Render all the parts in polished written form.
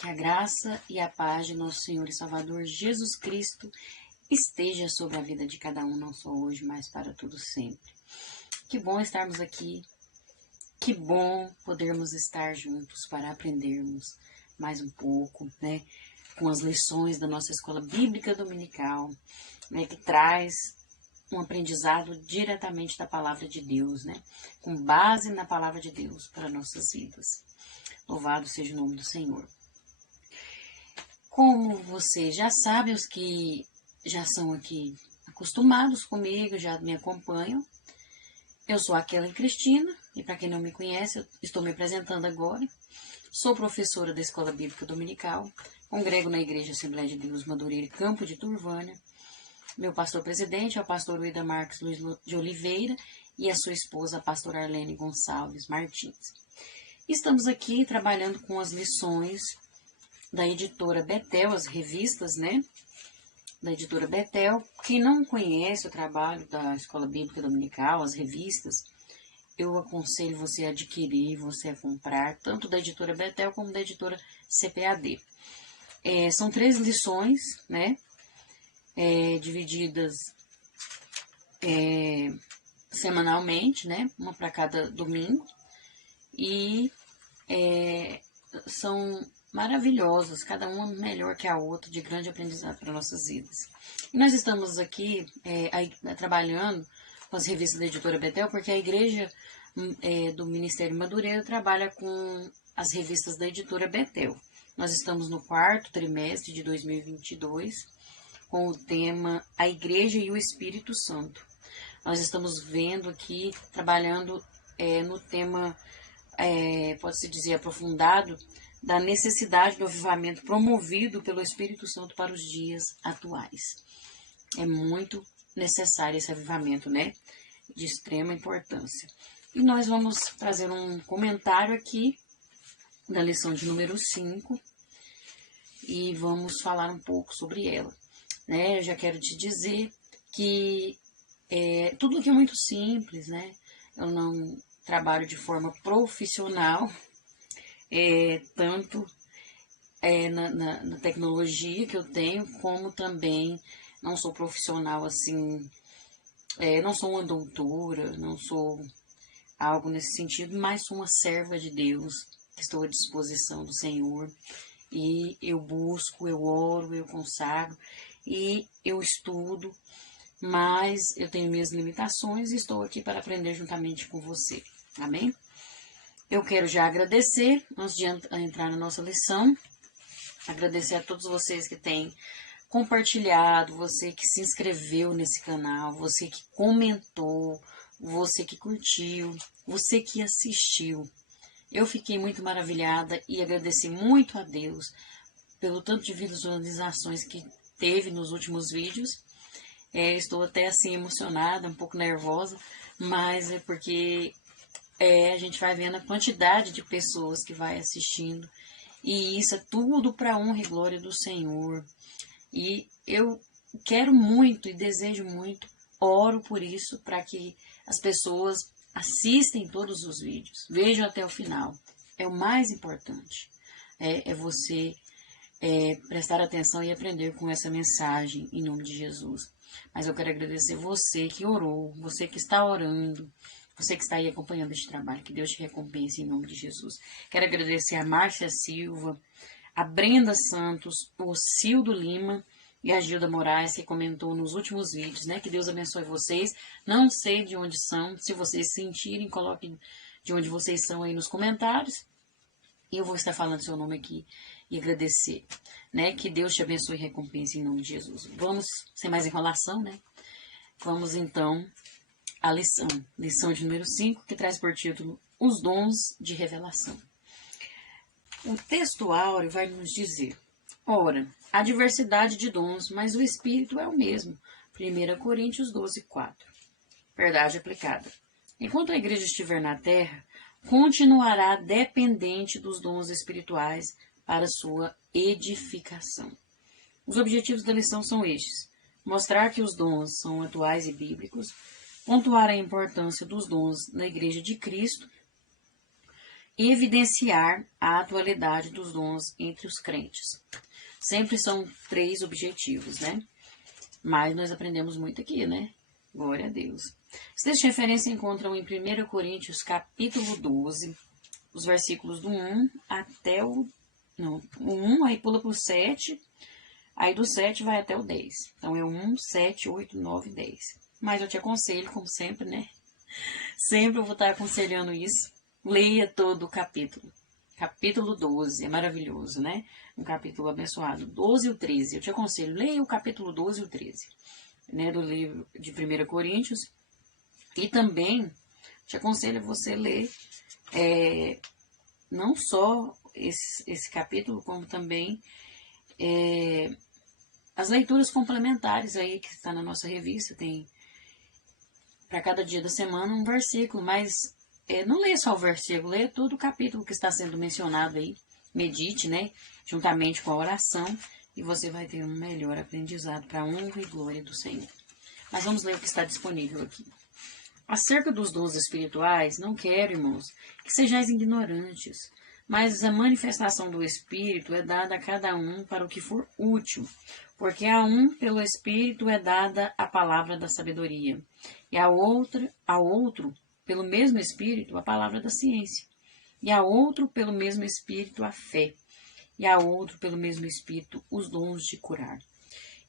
Que a graça e a paz de nosso Senhor e Salvador Jesus Cristo esteja sobre a vida de cada um, não só hoje, mas para tudo sempre. Que bom estarmos aqui, que bom podermos estar juntos para aprendermos mais um pouco, né, com as lições da nossa escola bíblica dominical, né, que traz um aprendizado diretamente da palavra de Deus, né, com base na palavra de Deus para nossas vidas. Louvado seja o nome do Senhor. Como vocês já sabem, os que já são aqui acostumados comigo, já me acompanham, eu sou a Kellen Cristina, e para quem não me conhece, eu estou me apresentando agora. Sou professora da Escola Bíblica Dominical, congrego na Igreja Assembleia de Deus Madureira, Campo de Turvânia. Meu pastor-presidente é o pastor Uida Marques Luiz de Oliveira e a sua esposa, a pastora Arlene Gonçalves Martins. Estamos aqui trabalhando com as lições da editora Betel, as revistas, né? Da editora Betel. Quem não conhece o trabalho da Escola Bíblica Dominical, as revistas, eu aconselho você a adquirir, você a comprar, tanto da editora Betel como da editora CPAD. São 3 lições, né? Divididas semanalmente, né? Uma para cada domingo. E são maravilhosas, cada uma melhor que a outra, de grande aprendizado para nossas vidas. E nós estamos aqui trabalhando com as revistas da editora Betel, porque a igreja do Ministério Madureira trabalha com as revistas da editora Betel. Nós estamos no 4º trimestre de 2022, com o tema A Igreja e o Espírito Santo. Nós estamos vendo aqui, trabalhando no tema, pode-se dizer, aprofundado, da necessidade do avivamento promovido pelo Espírito Santo para os dias atuais. É muito necessário esse avivamento, né? De extrema importância. E nós vamos trazer um comentário aqui da lição de número 5 e vamos falar um pouco sobre ela, né? Eu já quero te dizer que tudo aqui é muito simples, né? Eu não trabalho de forma profissional, tanto na tecnologia que eu tenho, como também não sou profissional assim, não sou uma doutora, não sou algo nesse sentido, mas sou uma serva de Deus, que estou à disposição do Senhor, e eu busco, eu oro, eu consagro, e eu estudo, mas eu tenho minhas limitações e estou aqui para aprender juntamente com você, amém? Eu quero já agradecer, antes de entrar na nossa lição, agradecer a todos vocês que têm compartilhado, você que se inscreveu nesse canal, você que comentou, você que curtiu, você que assistiu. Eu fiquei muito maravilhada e agradeci muito a Deus pelo tanto de visualizações que teve nos últimos vídeos. Estou até assim emocionada, um pouco nervosa, mas é porque a gente vai vendo a quantidade de pessoas que vai assistindo, e isso é tudo para a honra e glória do Senhor. E eu quero muito e desejo muito, oro por isso, para que as pessoas assistem todos os vídeos, vejam até o final. É o mais importante, é você prestar atenção e aprender com essa mensagem em nome de Jesus. Mas eu quero agradecer você que orou, você que está orando, você que está aí acompanhando este trabalho, que Deus te recompense em nome de Jesus. Quero agradecer a Márcia Silva, a Brenda Santos, o Cildo Lima e a Gilda Moraes, que comentou nos últimos vídeos, né? Que Deus abençoe vocês. Não sei de onde são, se vocês sentirem, coloquem de onde vocês são aí nos comentários. E eu vou estar falando seu nome aqui e agradecer, né? Que Deus te abençoe e recompense em nome de Jesus. Vamos, sem mais enrolação, né? Vamos então à lição de número 5, que traz por título Os Dons de Revelação. O texto áureo vai nos dizer: ora, há diversidade de dons, mas o Espírito é o mesmo. 1 Coríntios 12, 4. Verdade aplicada. Enquanto a igreja estiver na terra, continuará dependente dos dons espirituais para sua edificação. Os objetivos da lição são estes: mostrar que os dons são atuais e bíblicos, pontuar a importância dos dons na Igreja de Cristo evidenciar a atualidade dos dons entre os crentes. Sempre são 3 objetivos, né? Mas nós aprendemos muito aqui, né? Glória a Deus. Os textos de referência encontram em 1 Coríntios, capítulo 12, os versículos do 1 até o... Não, o 1, aí pula para o 7, aí do 7 vai até o 10. Então, é 1, 7, 8, 9, 10. Mas eu te aconselho, como sempre, né? Sempre eu vou estar aconselhando isso. Leia todo o capítulo. Capítulo 12, é maravilhoso, né? Um capítulo abençoado. 12 e o 13. Eu te aconselho, leia o capítulo 12 e o 13, né? Do livro de 1 Coríntios. E também te aconselho você ler não só esse capítulo, como também as leituras complementares aí que está na nossa revista. Tem para cada dia da semana um versículo, mas não leia só o versículo, leia todo o capítulo que está sendo mencionado aí. Medite, né? Juntamente com a oração, e você vai ter um melhor aprendizado para a honra e glória do Senhor. Mas vamos ler o que está disponível aqui. Acerca dos dons espirituais, não quero, irmãos, que sejais ignorantes, mas a manifestação do Espírito é dada a cada um para o que for útil, porque a um, pelo Espírito, é dada a palavra da sabedoria, e a outro, pelo mesmo Espírito, a palavra da ciência, e a outro, pelo mesmo Espírito, a fé, e a outro, pelo mesmo Espírito, os dons de curar,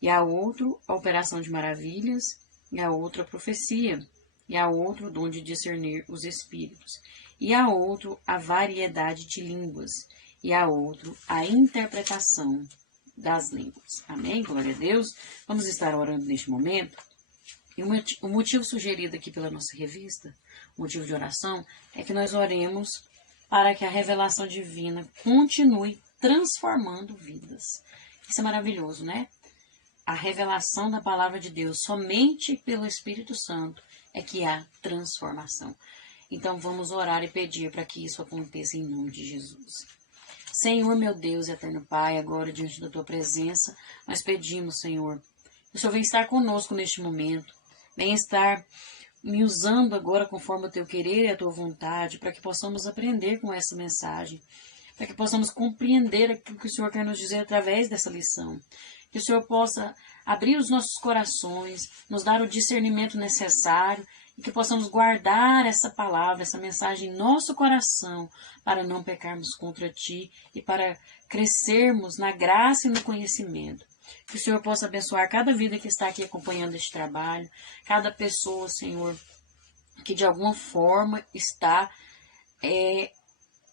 e a outro, a operação de maravilhas, e a outro, a profecia, e a outro, o dom de discernir os espíritos, e a outro, a variedade de línguas, e a outro, a interpretação das línguas. Amém? Glória a Deus. Vamos estar orando neste momento. E o motivo sugerido aqui pela nossa revista, o motivo de oração, é que nós oremos para que a revelação divina continue transformando vidas. Isso é maravilhoso, né? A revelação da palavra de Deus, somente pelo Espírito Santo, é que há transformação. Então vamos orar e pedir para que isso aconteça em nome de Jesus. Senhor, meu Deus e eterno Pai, agora diante da tua presença, nós pedimos, Senhor, que o Senhor venha estar conosco neste momento, venha estar me usando agora conforme o teu querer e a tua vontade, para que possamos aprender com essa mensagem, para que possamos compreender aquilo que o Senhor quer nos dizer através dessa lição. Que o Senhor possa abrir os nossos corações, nos dar o discernimento necessário e que possamos guardar essa palavra, essa mensagem em nosso coração para não pecarmos contra Ti e para crescermos na graça e no conhecimento. Que o Senhor possa abençoar cada vida que está aqui acompanhando este trabalho, cada pessoa, Senhor, que de alguma forma está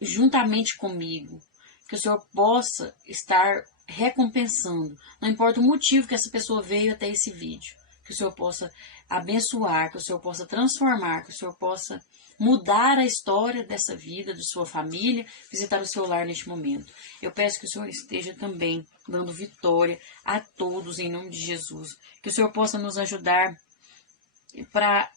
juntamente comigo. Que o Senhor possa estar recompensando, não importa o motivo que essa pessoa veio até esse vídeo, que o Senhor possa abençoar, que o Senhor possa transformar, que o Senhor possa mudar a história dessa vida, de sua família, visitar o seu lar neste momento. Eu peço que o Senhor esteja também dando vitória a todos em nome de Jesus, que o Senhor possa nos ajudar para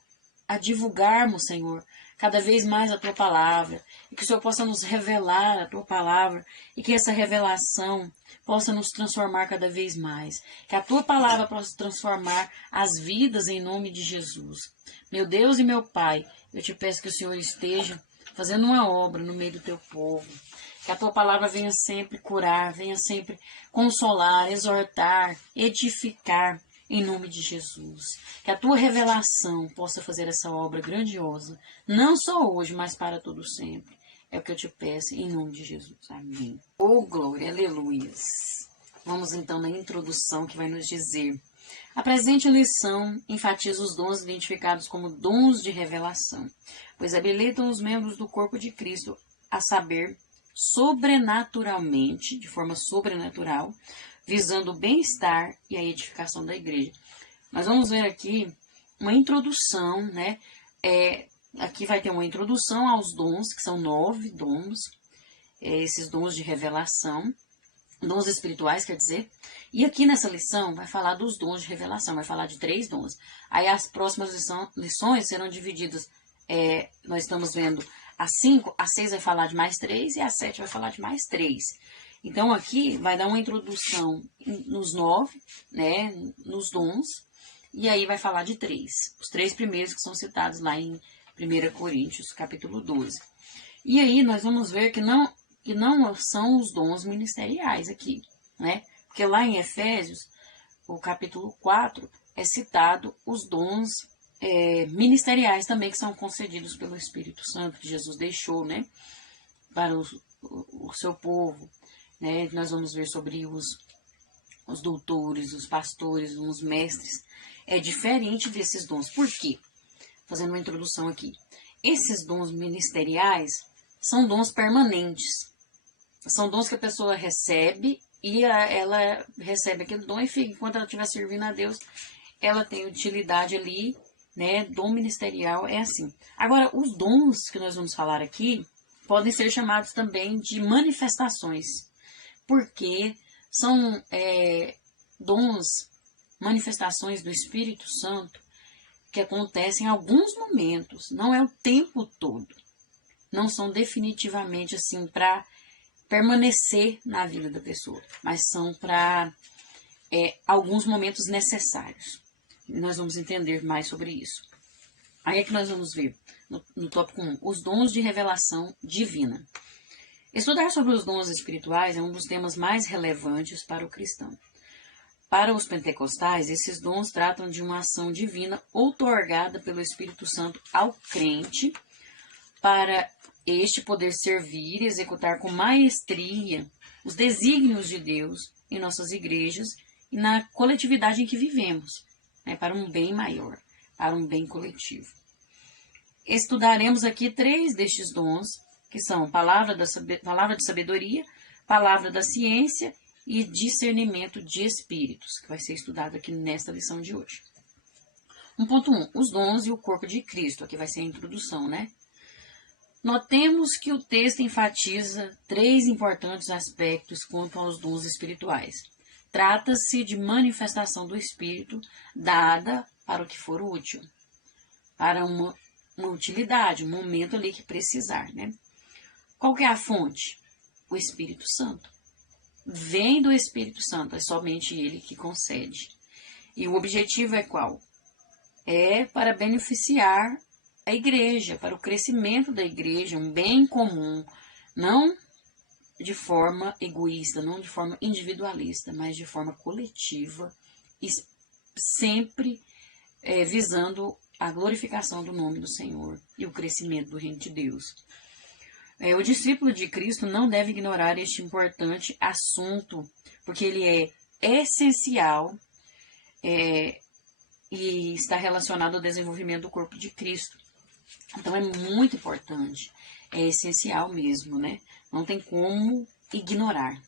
divulgarmos, Senhor, cada vez mais a Tua Palavra, e que o Senhor possa nos revelar a Tua Palavra, e que essa revelação possa nos transformar cada vez mais, que a Tua Palavra possa transformar as vidas em nome de Jesus. Meu Deus e meu Pai, eu te peço que o Senhor esteja fazendo uma obra no meio do Teu povo, que a Tua Palavra venha sempre curar, venha sempre consolar, exortar, edificar, em nome de Jesus. Que a Tua revelação possa fazer essa obra grandiosa, não só hoje, mas para todo sempre. É o que eu te peço, em nome de Jesus. Amém. Oh, glória, aleluias. Vamos então na introdução que vai nos dizer: a presente lição enfatiza os dons identificados como dons de revelação, pois habilitam os membros do corpo de Cristo a saber sobrenaturalmente, de forma sobrenatural, visando o bem-estar e a edificação da igreja. Nós vamos ver aqui uma introdução, né? Aqui vai ter uma introdução aos dons, que são 9 dons, esses dons de revelação, dons espirituais, quer dizer. E aqui nessa lição vai falar dos dons de revelação, vai falar de 3 dons. Aí as próximas lições serão divididas, nós estamos vendo a 5, a 6 vai falar de mais 3 e a 7 vai falar de mais 3. Então, aqui vai dar uma introdução nos 9, né, nos dons, e aí vai falar de 3. Os 3 primeiros que são citados lá em 1 Coríntios, capítulo 12. E aí nós vamos ver que não são os dons ministeriais aqui, né? Porque lá em Efésios, o capítulo 4, é citado os dons ministeriais também que são concedidos pelo Espírito Santo, que Jesus deixou, né? Para o seu povo, né? Nós vamos ver sobre os doutores, os pastores, os mestres. É diferente desses dons. Por quê? Fazendo uma introdução aqui. Esses dons ministeriais são dons permanentes. São dons que a pessoa recebe e ela recebe aquele dom e fica, enquanto ela estiver servindo a Deus, ela tem utilidade ali, né? Dom ministerial é assim. Agora, os dons que nós vamos falar aqui podem ser chamados também de manifestações, porque são dons, manifestações do Espírito Santo que acontecem em alguns momentos, não é o tempo todo. Não são definitivamente assim para permanecer na vida da pessoa, mas são para alguns momentos necessários. E nós vamos entender mais sobre isso. Aí é que nós vamos ver no tópico 1, os dons de revelação divina. Estudar sobre os dons espirituais é um dos temas mais relevantes para o cristão. Para os pentecostais, esses dons tratam de uma ação divina outorgada pelo Espírito Santo ao crente para este poder servir e executar com maestria os desígnios de Deus em nossas igrejas e na coletividade em que vivemos, né, para um bem maior, para um bem coletivo. Estudaremos aqui 3 destes dons, que são palavra de sabedoria, palavra da ciência e discernimento de espíritos, que vai ser estudado aqui nesta lição de hoje. 1.1. Os dons e o corpo de Cristo. Aqui vai ser a introdução, né? Notemos que o texto enfatiza 3 importantes aspectos quanto aos dons espirituais. Trata-se de manifestação do Espírito dada para o que for útil, para uma utilidade, um momento ali que precisar, né? Qual que é a fonte? O Espírito Santo. Vem do Espírito Santo, é somente ele que concede. E o objetivo é qual? É para beneficiar a igreja, para o crescimento da igreja, um bem comum, não de forma egoísta, não de forma individualista, mas de forma coletiva e sempre visando a glorificação do nome do Senhor e o crescimento do reino de Deus. O discípulo de Cristo não deve ignorar este importante assunto, porque ele é essencial e está relacionado ao desenvolvimento do corpo de Cristo. Então é muito importante, é essencial mesmo, né? Não tem como ignorar.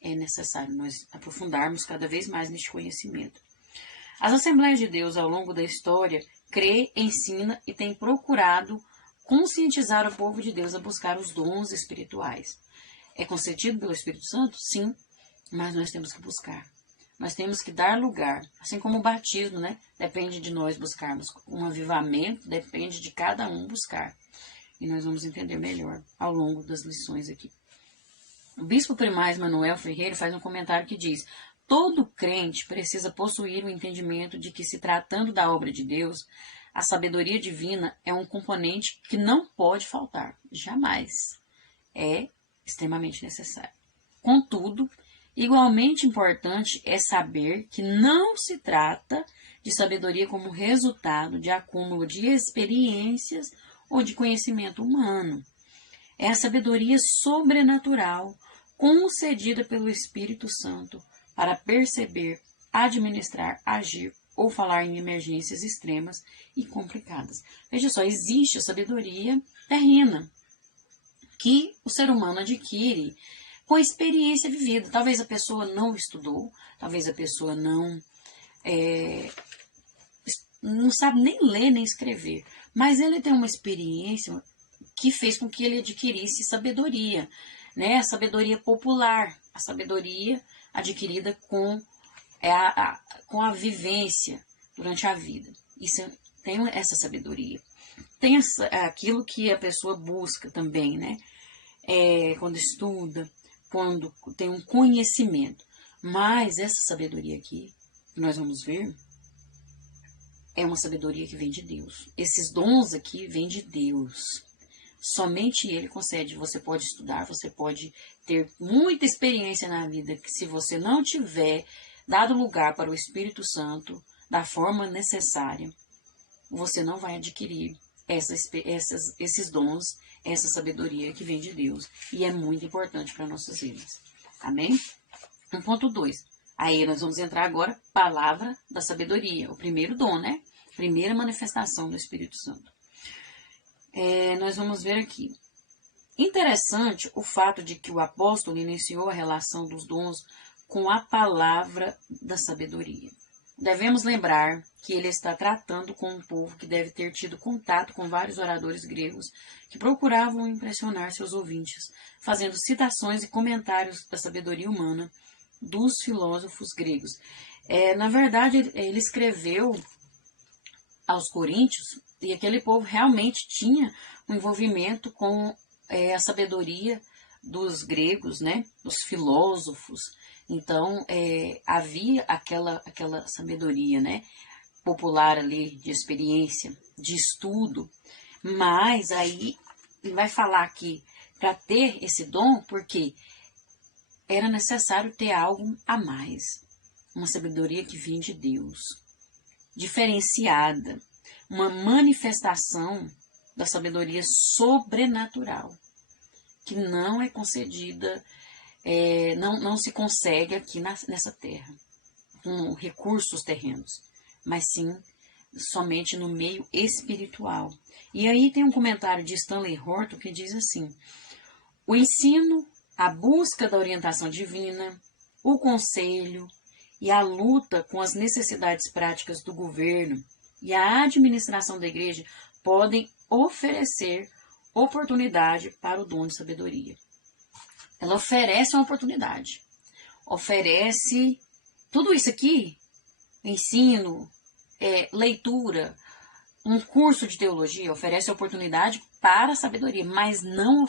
É necessário nós aprofundarmos cada vez mais neste conhecimento. As Assembleias de Deus ao longo da história crê, ensina e tem procurado conscientizar o povo de Deus a buscar os dons espirituais. É concedido pelo Espírito Santo? Sim, mas nós temos que buscar. Nós temos que dar lugar, assim como o batismo, né? Depende de nós buscarmos. Um avivamento depende de cada um buscar. E nós vamos entender melhor ao longo das lições aqui. O bispo primaz Manuel Ferreira faz um comentário que diz: todo crente precisa possuir o entendimento de que, se tratando da obra de Deus, a sabedoria divina é um componente que não pode faltar, jamais. É extremamente necessário. Contudo, igualmente importante é saber que não se trata de sabedoria como resultado de acúmulo de experiências ou de conhecimento humano. É a sabedoria sobrenatural concedida pelo Espírito Santo para perceber, administrar, agir ou falar em emergências extremas e complicadas. Veja só, existe a sabedoria terrena que o ser humano adquire com experiência vivida. Talvez a pessoa não estudou, talvez a pessoa não sabe nem ler nem escrever, mas ele tem uma experiência que fez com que ele adquirisse sabedoria, né? A sabedoria popular, a sabedoria adquirida com a vivência durante a vida. Isso tem essa sabedoria. Tem aquilo que a pessoa busca também, né? Quando estuda, quando tem um conhecimento. Mas essa sabedoria aqui, que nós vamos ver, é uma sabedoria que vem de Deus. Esses dons aqui vêm de Deus. Somente Ele concede. Você pode estudar, você pode ter muita experiência na vida, que se você não tiver dado lugar para o Espírito Santo da forma necessária, você não vai adquirir esses dons, essa sabedoria que vem de Deus. E é muito importante para nossas vidas. Amém? 1.2. Aí nós vamos entrar agora, palavra da sabedoria. O primeiro dom, né? Primeira manifestação do Espírito Santo. Nós vamos ver aqui. Interessante o fato de que o apóstolo iniciou a relação dos dons com a palavra da sabedoria. Devemos lembrar que ele está tratando com um povo que deve ter tido contato com vários oradores gregos que procuravam impressionar seus ouvintes, fazendo citações e comentários da sabedoria humana dos filósofos gregos. Na verdade, ele escreveu aos coríntios e aquele povo realmente tinha um envolvimento com a sabedoria dos gregos, né, dos filósofos. Então, havia aquela sabedoria, né, popular ali, de experiência, de estudo. Mas aí, ele vai falar aqui, para ter esse dom, porque era necessário ter algo a mais. Uma sabedoria que vinha de Deus, diferenciada. Uma manifestação da sabedoria sobrenatural, que não é concedida, não se consegue aqui nessa terra, com recursos terrenos, mas sim somente no meio espiritual. E aí tem um comentário de Stanley Horton que diz assim: o ensino, a busca da orientação divina, o conselho e a luta com as necessidades práticas do governo e a administração da igreja podem oferecer oportunidade para o dom de sabedoria. Ela oferece uma oportunidade. Oferece tudo isso aqui, ensino, leitura, um curso de teologia, oferece oportunidade para a sabedoria, mas não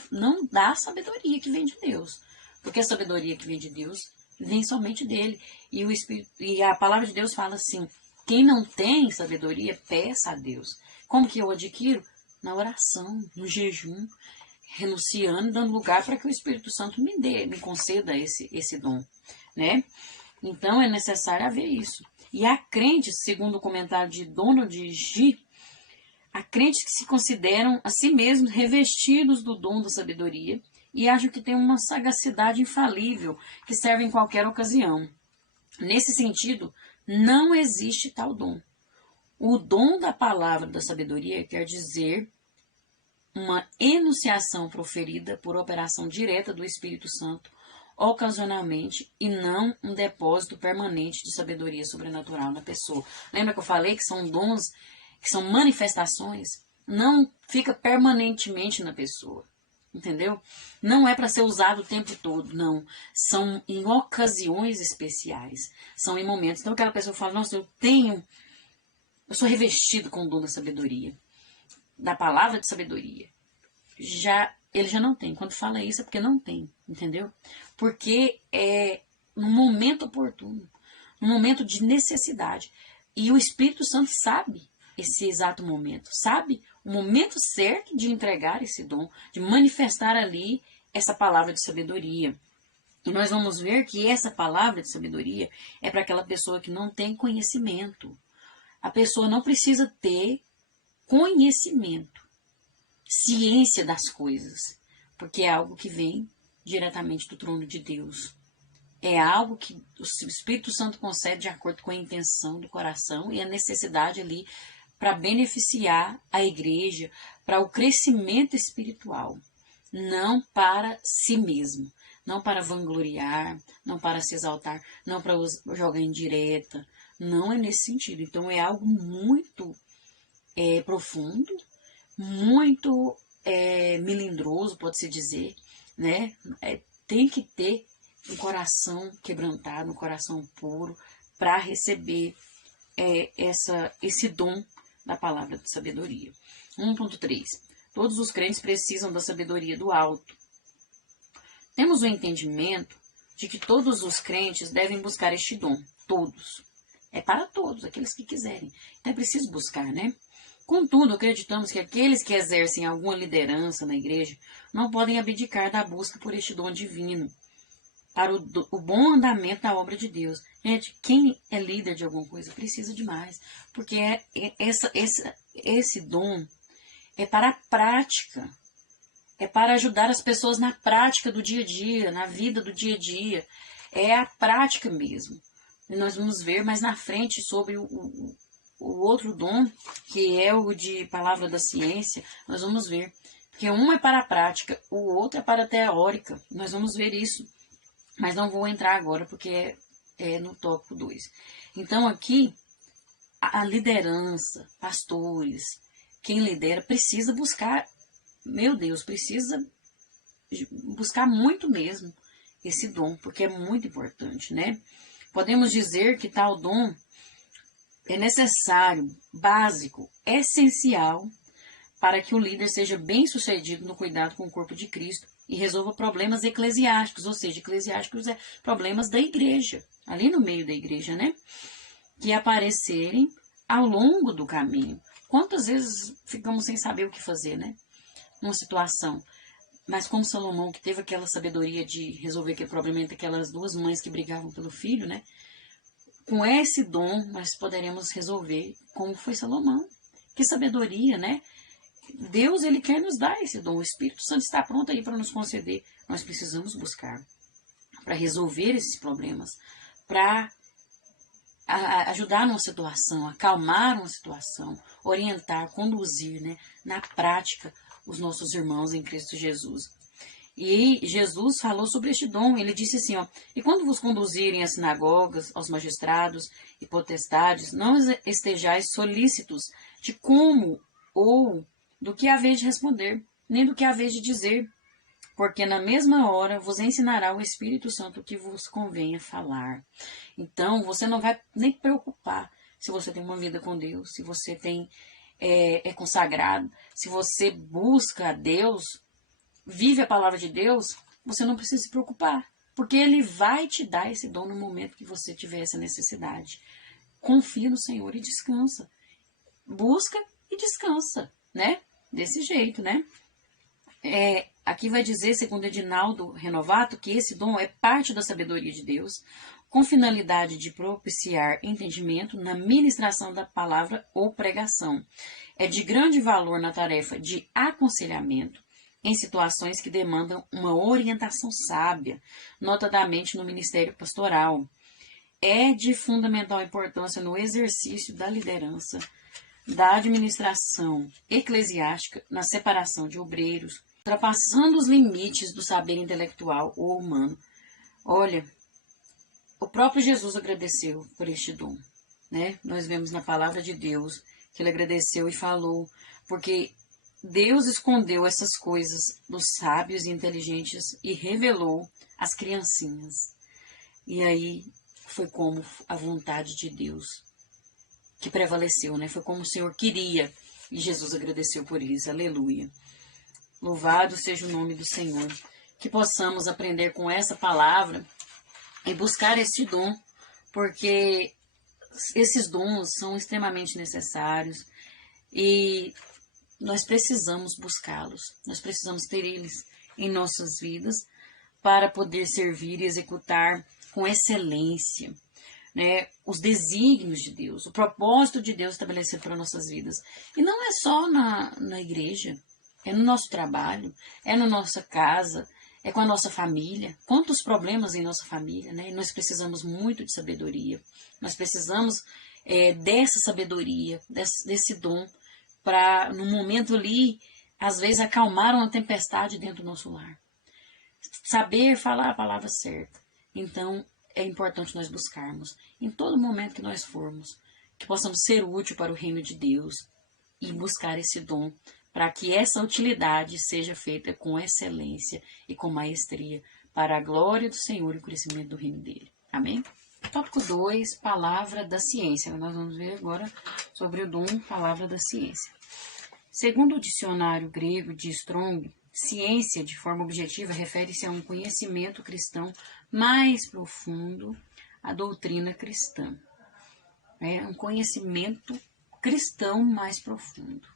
dá a sabedoria que vem de Deus. Porque a sabedoria que vem de Deus vem somente dele. E a palavra de Deus fala assim: quem não tem sabedoria, peça a Deus. Como que eu adquiro? Na oração, no jejum, renunciando, dando lugar para que o Espírito Santo me conceda esse dom, né? Então é necessário haver isso. E há crentes, segundo o comentário de Donald G., há crentes que se consideram a si mesmos revestidos do dom da sabedoria e acham que têm uma sagacidade infalível que serve em qualquer ocasião. Nesse sentido, não existe tal dom. O dom da palavra da sabedoria quer dizer uma enunciação proferida por operação direta do Espírito Santo, ocasionalmente, e não um depósito permanente de sabedoria sobrenatural na pessoa. Lembra que eu falei que são dons, que são manifestações? Não fica permanentemente na pessoa, entendeu? Não é para ser usado o tempo todo, não. São em ocasiões especiais, são em momentos. Então aquela pessoa fala: nossa, eu sou revestido com o dom da sabedoria, da palavra de sabedoria. Ele já não tem. Quando fala isso é porque não tem, entendeu? Porque é no momento oportuno, no momento de necessidade. E o Espírito Santo sabe esse exato momento, sabe o momento certo de entregar esse dom, de manifestar ali essa palavra de sabedoria. E nós vamos ver que essa palavra de sabedoria é para aquela pessoa que não tem conhecimento. A pessoa não precisa ter conhecimento, ciência das coisas, porque é algo que vem diretamente do trono de Deus. É algo que o Espírito Santo concede de acordo com a intenção do coração e a necessidade ali para beneficiar a igreja, para o crescimento espiritual, não para si mesmo, não para vangloriar, não para se exaltar, não para jogar indireta, não é nesse sentido. Então é algo muito profundo, muito melindroso, pode-se dizer, né? Tem que ter um coração quebrantado, um coração puro, para receber esse dom da palavra de sabedoria. 1.3. Todos os crentes precisam da sabedoria do alto. Temos o entendimento de que todos os crentes devem buscar este dom. Todos. É para todos, aqueles que quiserem. Então é preciso buscar, né? Contudo, acreditamos que aqueles que exercem alguma liderança na igreja não podem abdicar da busca por este dom divino para o bom andamento da obra de Deus. Gente, quem é líder de alguma coisa precisa demais, porque esse dom é para a prática, é para ajudar as pessoas na prática do dia a dia, na vida do dia a dia, é a prática mesmo. E nós vamos ver mais na frente sobre o outro dom, que é o de palavra da ciência, nós vamos ver. Porque um é para a prática, o outro é para a teórica. Nós vamos ver isso. Mas não vou entrar agora, porque é no tópico 2. Então, aqui, a liderança, pastores, quem lidera, precisa buscar, meu Deus, precisa buscar muito mesmo esse dom, porque é muito importante, né? Podemos dizer que tal dom é necessário, básico, essencial para que o líder seja bem-sucedido no cuidado com o corpo de Cristo e resolva problemas eclesiásticos, ou seja, eclesiásticos é problemas da igreja, ali no meio da igreja, né? Que aparecerem ao longo do caminho. Quantas vezes ficamos sem saber o que fazer, né? Numa situação. Mas como Salomão, que teve aquela sabedoria de resolver aquele problema entre aquelas duas mães que brigavam pelo filho, né? Com esse dom, nós poderemos resolver como foi Salomão. Que sabedoria, né? Deus, Ele quer nos dar esse dom. O Espírito Santo está pronto aí para nos conceder. Nós precisamos buscar para resolver esses problemas, para ajudar numa situação, acalmar uma situação, orientar, conduzir, né, na prática os nossos irmãos em Cristo Jesus. E Jesus falou sobre este dom. Ele disse assim, ó: e quando vos conduzirem às sinagogas, aos magistrados e potestades, não estejais solícitos de como ou do que haveis de responder, nem do que haveis de dizer, porque na mesma hora vos ensinará o Espírito Santo o que vos convenha falar. Então, você não vai nem preocupar se você tem uma vida com Deus, se você é consagrado, se você busca a Deus, vive a palavra de Deus, você não precisa se preocupar, porque Ele vai te dar esse dom no momento que você tiver essa necessidade. Confia no Senhor e descansa. Busca e descansa, né? Desse jeito, né? Aqui vai dizer, segundo Edinaldo Renovato, que esse dom é parte da sabedoria de Deus, com finalidade de propiciar entendimento na ministração da palavra ou pregação. É de grande valor na tarefa de aconselhamento em situações que demandam uma orientação sábia, notadamente no ministério pastoral. É de fundamental importância no exercício da liderança, da administração eclesiástica, na separação de obreiros, ultrapassando os limites do saber intelectual ou humano. Olha, o próprio Jesus agradeceu por este dom, né? Nós vemos na palavra de Deus que ele agradeceu e falou, porque Deus escondeu essas coisas dos sábios e inteligentes e revelou às criancinhas. E aí foi como a vontade de Deus que prevaleceu, né? Foi como o Senhor queria e Jesus agradeceu por isso. Aleluia. Louvado seja o nome do Senhor. Que possamos aprender com essa palavra e buscar este dom, porque esses dons são extremamente necessários e nós precisamos buscá-los. Nós precisamos ter eles em nossas vidas para poder servir e executar com excelência, né, os desígnios de Deus, o propósito de Deus estabelecido para nossas vidas. E não é só na igreja, é no nosso trabalho, é na nossa casa, é com a nossa família. Quantos problemas em nossa família, né? E nós precisamos muito de sabedoria. Nós precisamos dessa sabedoria, desse dom, para, no momento ali, às vezes, acalmar uma tempestade dentro do nosso lar. Saber falar a palavra certa. Então, é importante nós buscarmos, em todo momento que nós formos, que possamos ser útil para o reino de Deus e buscar esse dom, para que essa utilidade seja feita com excelência e com maestria, para a glória do Senhor e o crescimento do reino dele. Amém? Tópico 2, palavra da ciência. Nós vamos ver agora sobre o dom, palavra da ciência. Segundo o dicionário grego de Strong, ciência, de forma objetiva, refere-se a um conhecimento cristão mais profundo, a doutrina cristã. É um conhecimento cristão mais profundo,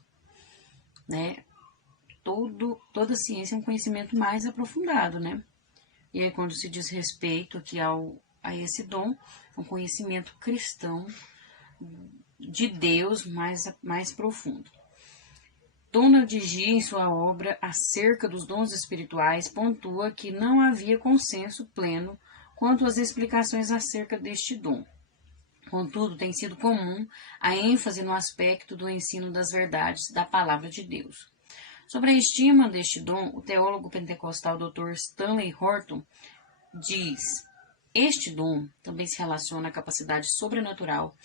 né? Toda ciência é um conhecimento mais aprofundado, né? E aí, quando se diz respeito aqui a esse dom, é um conhecimento cristão de Deus mais profundo. Donald G., em sua obra Acerca dos Dons Espirituais, pontua que não havia consenso pleno quanto às explicações acerca deste dom. Contudo, tem sido comum a ênfase no aspecto do ensino das verdades da Palavra de Deus. Sobre a estima deste dom, o teólogo pentecostal Dr. Stanley Horton diz: este dom também se relaciona à capacidade sobrenatural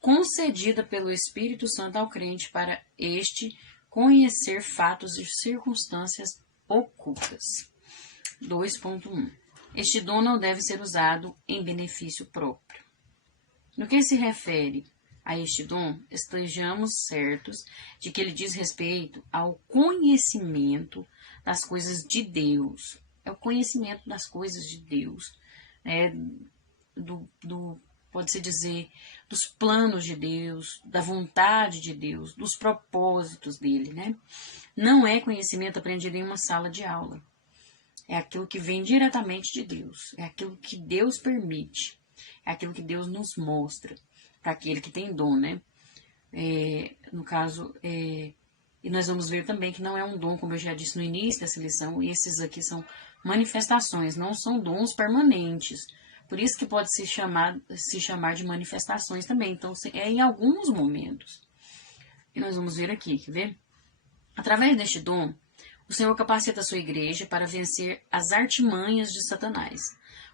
concedida pelo Espírito Santo ao crente para este conhecer fatos e circunstâncias ocultas. 2.1. Este dom não deve ser usado em benefício próprio. No que se refere a este dom, estejamos certos de que ele diz respeito ao conhecimento das coisas de Deus. É o conhecimento das coisas de Deus, né? Pode-se dizer, dos planos de Deus, da vontade de Deus, dos propósitos dele, né? Não é conhecimento aprendido em uma sala de aula. É aquilo que vem diretamente de Deus. É aquilo que Deus permite. É aquilo que Deus nos mostra para aquele que tem dom, né? No caso, e nós vamos ver também que não é um dom, como eu já disse no início dessa lição, e esses aqui são manifestações, não são dons permanentes. Por isso que pode se chamar de manifestações também. Então, é em alguns momentos. E nós vamos ver aqui, quer ver? Através deste dom, o Senhor capacita a sua igreja para vencer as artimanhas de Satanás.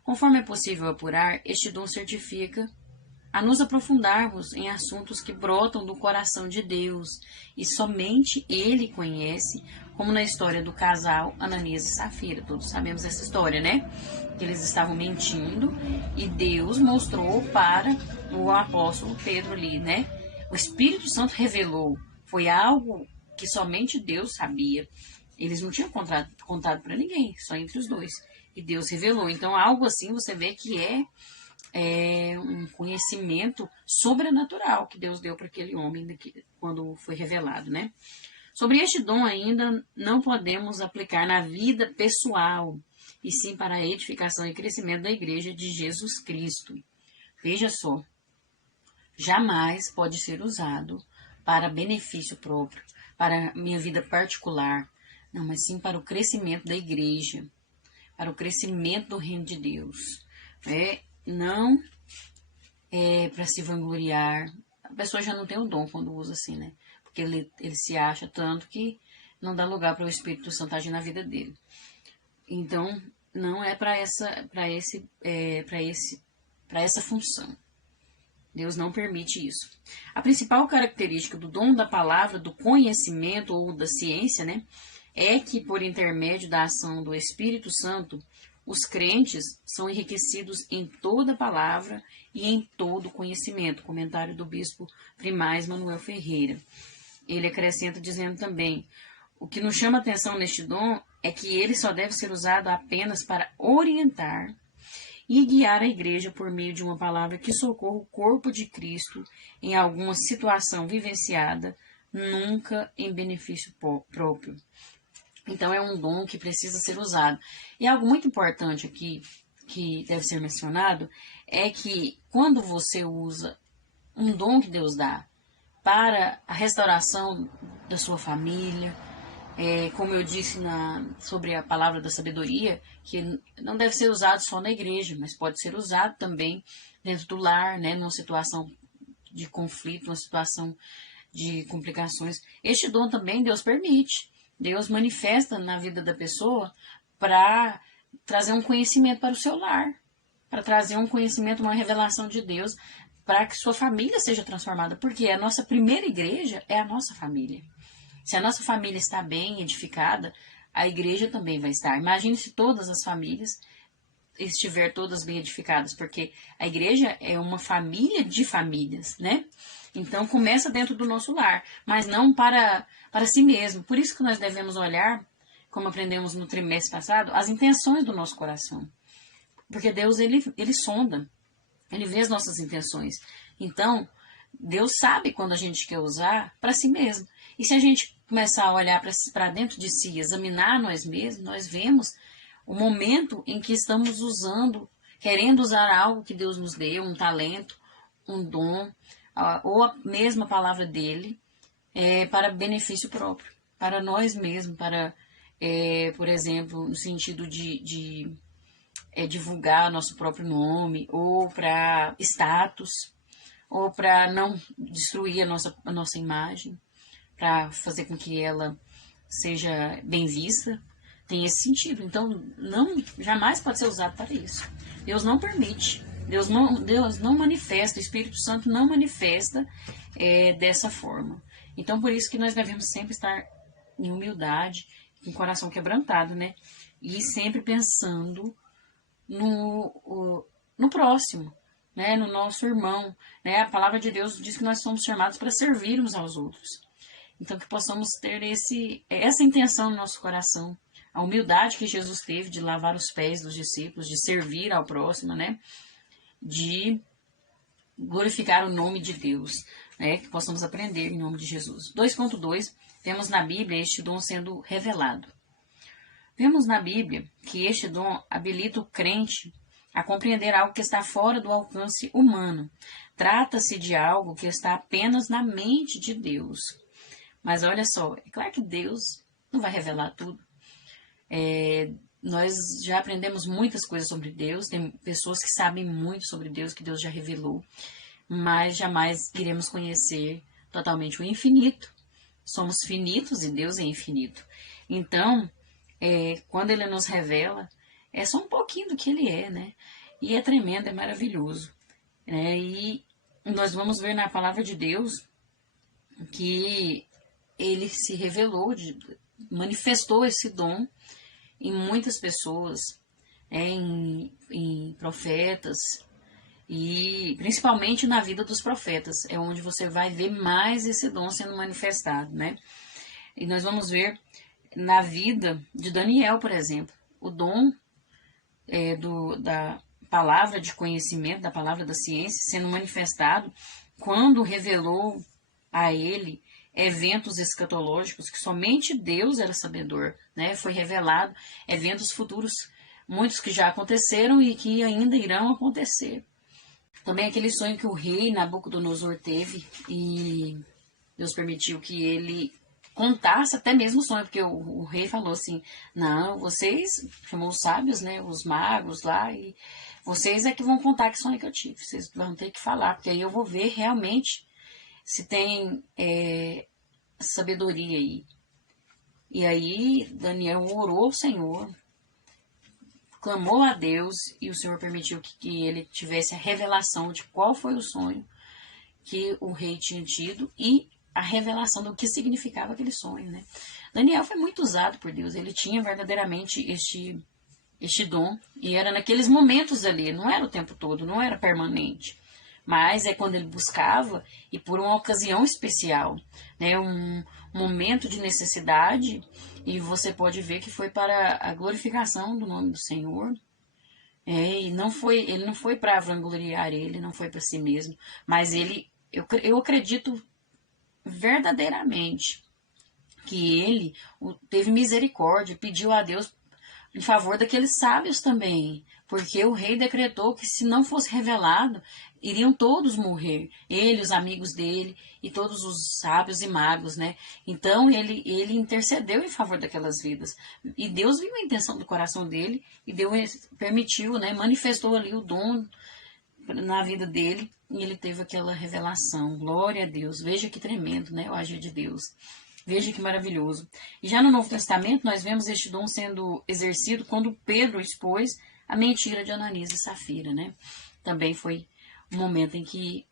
Conforme é possível apurar, este dom certifica a nos aprofundarmos em assuntos que brotam do coração de Deus e somente Ele conhece, como na história do casal Ananias e Safira. Todos sabemos essa história, né? Que eles estavam mentindo e Deus mostrou para o apóstolo Pedro ali, né? O Espírito Santo revelou. Foi algo que somente Deus sabia. Eles não tinham contado para ninguém, só entre os dois. E Deus revelou. Então, algo assim você vê que é um conhecimento sobrenatural que Deus deu para aquele homem quando foi revelado, né? Sobre este dom ainda não podemos aplicar na vida pessoal, e sim para a edificação e crescimento da igreja de Jesus Cristo. Veja só, jamais pode ser usado para benefício próprio, para minha vida particular, não, mas sim para o crescimento da igreja, para o crescimento do reino de Deus. Não é para se vangloriar. A pessoa já não tem o dom quando usa assim, né? Porque ele se acha tanto que não dá lugar para o Espírito Santo agir na vida dele. Então, não é para essa função. Deus não permite isso. A principal característica do dom da palavra, do conhecimento ou da ciência, né, é que por intermédio da ação do Espírito Santo, os crentes são enriquecidos em toda a palavra e em todo o conhecimento. Comentário do bispo Primaz Manuel Ferreira. Ele acrescenta dizendo também: o que nos chama atenção neste dom é que ele só deve ser usado apenas para orientar e guiar a igreja por meio de uma palavra que socorra o corpo de Cristo em alguma situação vivenciada, nunca em benefício próprio. Então, é um dom que precisa ser usado. E algo muito importante aqui, que deve ser mencionado, é que quando você usa um dom que Deus dá para a restauração da sua família, como eu disse sobre a palavra da sabedoria, que não deve ser usado só na igreja, mas pode ser usado também dentro do lar, né, numa situação de conflito, numa situação de complicações. Este dom também Deus permite. Deus manifesta na vida da pessoa para trazer um conhecimento para o seu lar, para trazer um conhecimento, uma revelação de Deus, para que sua família seja transformada, porque a nossa primeira igreja é a nossa família. Se a nossa família está bem edificada, a igreja também vai estar. Imagine se todas as famílias estiver todas bem edificadas, porque a igreja é uma família de famílias, né? Então, começa dentro do nosso lar, mas não para si mesmo. Por isso que nós devemos olhar, como aprendemos no trimestre passado, as intenções do nosso coração. Porque Deus, ele sonda, ele vê as nossas intenções. Então, Deus sabe quando a gente quer usar para si mesmo. E se a gente começar a olhar para dentro de si, examinar nós mesmos, nós vemos o momento em que estamos usando, querendo usar algo que Deus nos deu, um talento, um dom, ou a mesma palavra dele, para benefício próprio, para nós mesmos, para, por exemplo, no sentido de divulgar nosso próprio nome, ou para status, ou para não destruir a nossa imagem, para fazer com que ela seja bem vista, tem esse sentido. Então, jamais pode ser usado para isso. Deus não permite, Deus não manifesta, o Espírito Santo não manifesta dessa forma. Então, por isso que nós devemos sempre estar em humildade, com o coração quebrantado, né? E sempre pensando no próximo, né? No nosso irmão, né? A palavra de Deus diz que nós somos chamados para servirmos aos outros. Então, que possamos ter essa intenção no nosso coração. A humildade que Jesus teve de lavar os pés dos discípulos, de servir ao próximo, né? De glorificar o nome de Deus, né? Que possamos aprender em nome de Jesus. 2.2, vemos na Bíblia este dom sendo revelado. Vemos na Bíblia que este dom habilita o crente a compreender algo que está fora do alcance humano. Trata-se de algo que está apenas na mente de Deus. Mas olha só, é claro que Deus não vai revelar tudo. Nós já aprendemos muitas coisas sobre Deus, tem pessoas que sabem muito sobre Deus, que Deus já revelou, mas jamais iremos conhecer totalmente o infinito. Somos finitos e Deus é infinito. Então, quando Ele nos revela, é só um pouquinho do que Ele é, né? E é tremendo, é maravilhoso. E nós vamos ver na palavra de Deus que Ele se revelou, manifestou esse dom em muitas pessoas, em profetas, e principalmente na vida dos profetas, é onde você vai ver mais esse dom sendo manifestado, né? E nós vamos ver na vida de Daniel, por exemplo, o dom da palavra de conhecimento, da palavra da ciência sendo manifestado quando revelou a ele eventos escatológicos que somente Deus era sabedor, né? Foi revelado eventos futuros, muitos que já aconteceram e que ainda irão acontecer. Também aquele sonho que o rei Nabucodonosor teve e Deus permitiu que ele contasse até mesmo o sonho, porque o rei falou assim, não, vocês, chamou os sábios, né, os magos lá, e vocês é que vão contar que sonho que eu tive, vocês vão ter que falar, porque aí eu vou ver realmente se tem sabedoria aí. E aí Daniel orou ao Senhor, clamou a Deus e o Senhor permitiu que ele tivesse a revelação de qual foi o sonho que o rei tinha tido e a revelação do que significava aquele sonho, né? Daniel foi muito usado por Deus, ele tinha verdadeiramente este dom e era naqueles momentos ali, não era o tempo todo, não era permanente. Mas é quando ele buscava e por uma ocasião especial, né? Um momento de necessidade, e você pode ver que foi para a glorificação do nome do Senhor. E ele não foi para vangloriar ele, não foi para si mesmo, mas eu acredito verdadeiramente que ele teve misericórdia, pediu a Deus em favor daqueles sábios também, porque o rei decretou que se não fosse revelado, iriam todos morrer, ele, os amigos dele e todos os sábios e magos, né? Então ele intercedeu em favor daquelas vidas e Deus viu a intenção do coração dele e permitiu, né? Manifestou ali o dom na vida dele e ele teve aquela revelação. Glória a Deus, veja que tremendo, né? O agir de Deus. Veja que maravilhoso. E já no Novo Testamento, nós vemos este dom sendo exercido quando Pedro expôs a mentira de Ananias e Safira, né? Também foi um momento em que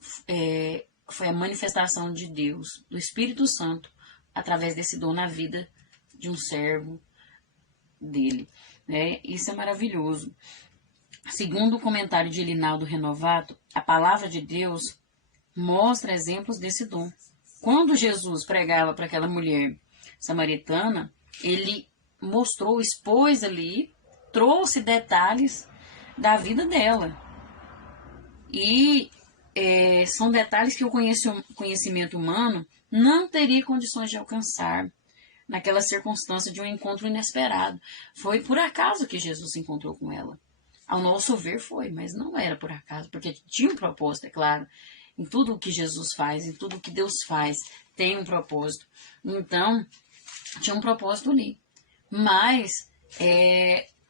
foi a manifestação de Deus, do Espírito Santo, através desse dom na vida de um servo dele, né? Isso é maravilhoso. Segundo o comentário de Linaldo Renovato, a palavra de Deus mostra exemplos desse dom. Quando Jesus pregava para aquela mulher samaritana, ele mostrou, expôs ali, trouxe detalhes da vida dela. E são detalhes que o conhecimento humano não teria condições de alcançar naquela circunstância de um encontro inesperado. Foi por acaso que Jesus se encontrou com ela. Ao nosso ver foi, mas não era por acaso, porque tinha um propósito, é claro. Em tudo o que Jesus faz, em tudo o que Deus faz, tem um propósito. Então, tinha um propósito ali. Mas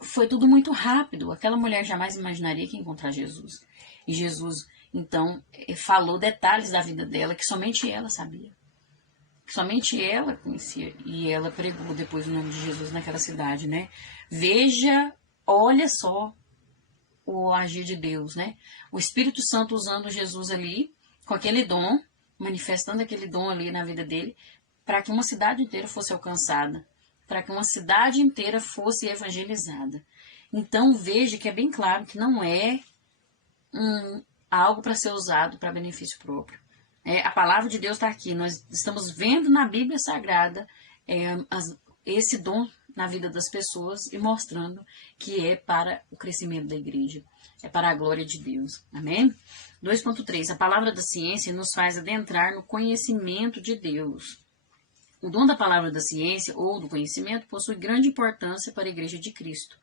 foi tudo muito rápido. Aquela mulher jamais imaginaria que ia encontrar Jesus. E Jesus, então, falou detalhes da vida dela que somente ela sabia. Que somente ela conhecia. E ela pregou depois o nome de Jesus naquela cidade, né? Veja, olha só o agir de Deus, né? O Espírito Santo usando Jesus ali, com aquele dom, manifestando aquele dom ali na vida dele, para que uma cidade inteira fosse alcançada, para que uma cidade inteira fosse evangelizada. Então veja que é bem claro que não é algo para ser usado para benefício próprio. A palavra de Deus está aqui. Nós estamos vendo na Bíblia Sagrada esse dom na vida das pessoas e mostrando que é para o crescimento da igreja, é para a glória de Deus. Amém? 2.3. A palavra da ciência nos faz adentrar no conhecimento de Deus. O dom da palavra da ciência ou do conhecimento possui grande importância para a igreja de Cristo.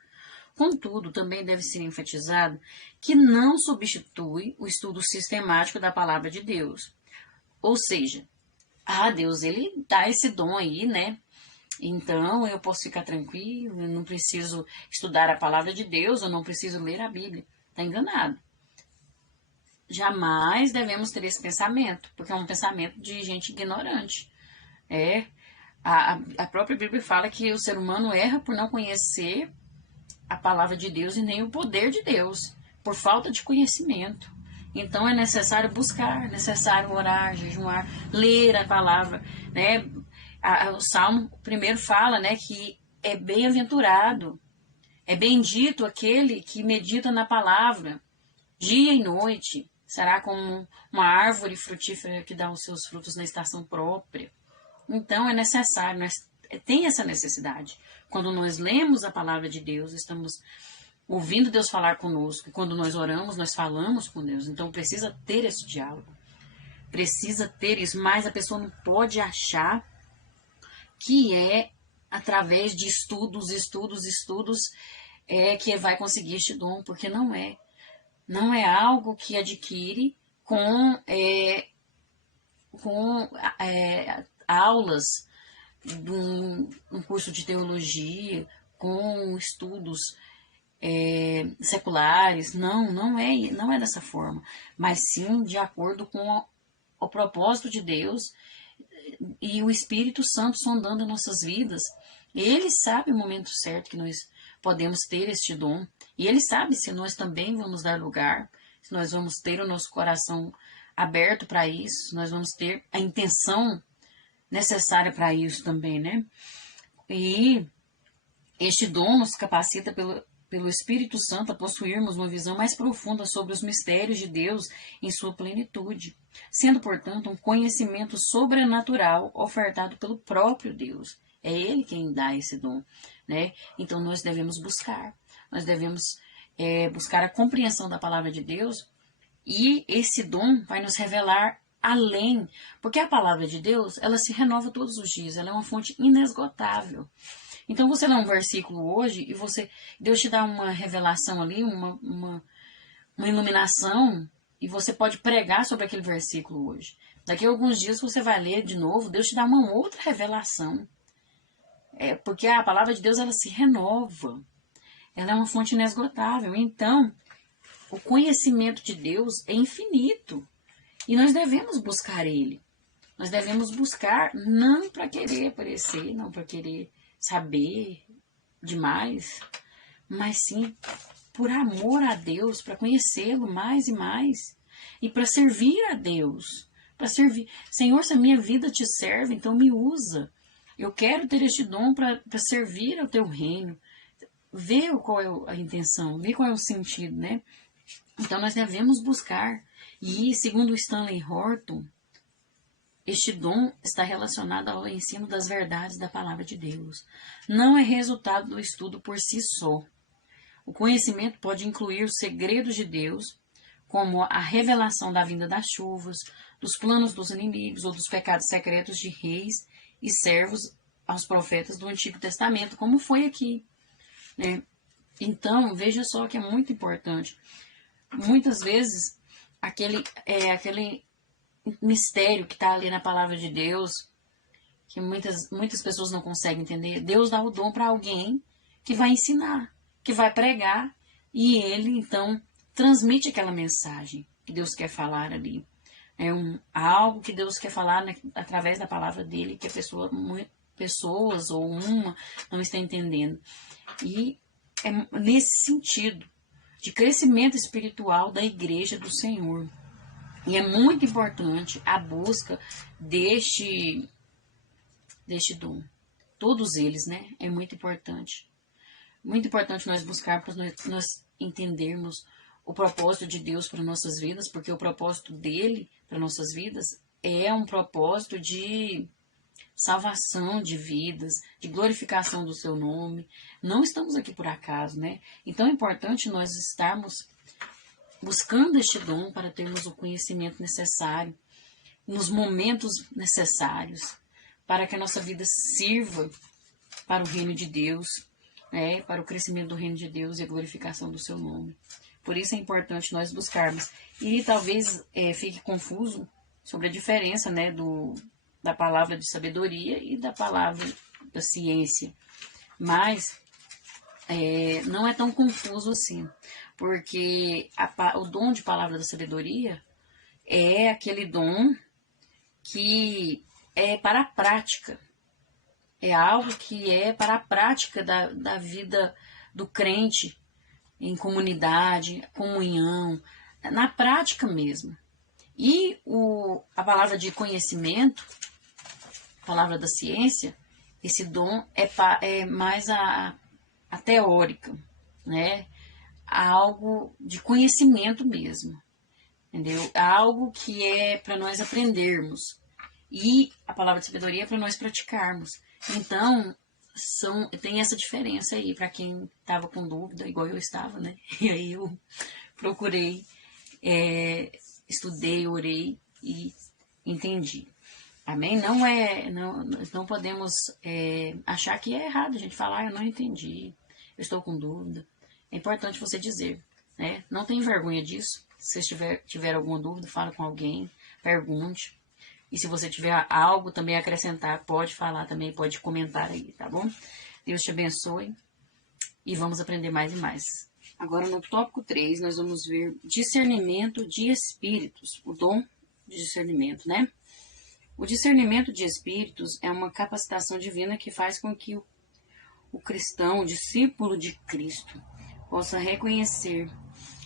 Contudo, também deve ser enfatizado que não substitui o estudo sistemático da palavra de Deus. Ou seja, Deus, ele dá esse dom aí, né? Então, eu posso ficar tranquilo, eu não preciso estudar a palavra de Deus, eu não preciso ler a Bíblia. Está enganado. Jamais devemos ter esse pensamento, porque é um pensamento de gente ignorante. A própria Bíblia fala que o ser humano erra por não conhecer a palavra de Deus e nem o poder de Deus, por falta de conhecimento. Então é necessário buscar, necessário orar, jejuar, ler a palavra, né? O Salmo primeiro fala, né, que é bem-aventurado, é bendito aquele que medita na palavra, dia e noite, será como uma árvore frutífera que dá os seus frutos na estação própria. Então é necessário, tem essa necessidade. Quando nós lemos a palavra de Deus, estamos ouvindo Deus falar conosco. Quando nós oramos, nós falamos com Deus. Então precisa ter esse diálogo. Precisa ter isso, mas a pessoa não pode achar que é através de estudos que vai conseguir este dom, porque não é. Não é algo que adquire com aulas de um curso de teologia, com estudos seculares. Não é dessa forma, mas sim de acordo com o propósito de Deus e o Espírito Santo sondando nossas vidas. Ele sabe o momento certo que nós podemos ter este dom, e Ele sabe se nós também vamos dar lugar, se nós vamos ter o nosso coração aberto para isso, se nós vamos ter a intenção necessária para isso também, né? E este dom nos capacita pelo Espírito Santo a possuirmos uma visão mais profunda sobre os mistérios de Deus em sua plenitude, sendo, portanto, um conhecimento sobrenatural ofertado pelo próprio Deus. É Ele quem dá esse dom, né? Então nós devemos buscar buscar a compreensão da palavra de Deus, e esse dom vai nos revelar além, porque a palavra de Deus, ela se renova todos os dias, ela é uma fonte inesgotável. Então você lê um versículo hoje e Deus te dá uma revelação ali, uma iluminação, e você pode pregar sobre aquele versículo hoje. Daqui a alguns dias você vai ler de novo, Deus te dá uma outra revelação. Porque a palavra de Deus, ela se renova. Ela é uma fonte inesgotável. Então, o conhecimento de Deus é infinito. E nós devemos buscar Ele. Nós devemos buscar não para querer aparecer, não para querer saber demais, mas sim por amor a Deus, para conhecê-lo mais e mais, e para servir a Deus, para servir. Senhor, se a minha vida te serve, então me usa. Eu quero ter este dom para servir ao teu reino. Vê qual é a intenção, vê qual é o sentido, né? Então nós devemos buscar. E segundo Stanley Horton, este dom está relacionado ao ensino das verdades da palavra de Deus. Não é resultado do estudo por si só. O conhecimento pode incluir os segredos de Deus, como a revelação da vinda das chuvas, dos planos dos inimigos ou dos pecados secretos de reis e servos aos profetas do Antigo Testamento, como foi aqui, né? Então, veja só que é muito importante. Muitas vezes, aquele mistério que está ali na palavra de Deus, que muitas pessoas não conseguem entender, Deus dá o dom para alguém que vai ensinar, que vai pregar, e ele, então, transmite aquela mensagem que Deus quer falar ali. É algo que Deus quer falar através da palavra dele, que pessoas ou uma não está entendendo. E é nesse sentido de crescimento espiritual da igreja do Senhor. E é muito importante a busca deste dom. Todos eles, né? É muito importante. Muito importante nós buscarmos, nós entendermos o propósito de Deus para nossas vidas, porque o propósito dele para nossas vidas é um propósito de salvação de vidas, de glorificação do seu nome. Não estamos aqui por acaso, né? Então é importante nós estarmos buscando este dom para termos o conhecimento necessário, nos momentos necessários, para que a nossa vida sirva para o reino de Deus, né? Para o crescimento do reino de Deus e a glorificação do seu nome. Por isso é importante nós buscarmos. E talvez fique confuso sobre a diferença, né, da palavra de sabedoria e da palavra da ciência. Mas não é tão confuso assim, porque o dom de palavra da sabedoria é aquele dom que é para a prática. É algo que é para a prática da vida do crente, em comunidade, comunhão, na prática mesmo. E a palavra de conhecimento, a palavra da ciência, esse dom é mais a teórica, né? Algo de conhecimento mesmo, entendeu? Algo que é para nós aprendermos. E a palavra de sabedoria é para nós praticarmos. Então, tem essa diferença aí, para quem estava com dúvida, igual eu estava, né? E aí eu procurei, estudei, orei e entendi. Amém? Não podemos achar que é errado a gente falar, eu não entendi, eu estou com dúvida. É importante você dizer, né? Não tenha vergonha disso. Se você tiver alguma dúvida, fala com alguém, pergunte. E se você tiver algo também a acrescentar, pode falar também, pode comentar aí, tá bom? Deus te abençoe e vamos aprender mais e mais. Agora, no tópico 3, nós vamos ver discernimento de espíritos, o dom de discernimento, né? O discernimento de espíritos é uma capacitação divina que faz com que o cristão, o discípulo de Cristo, possa reconhecer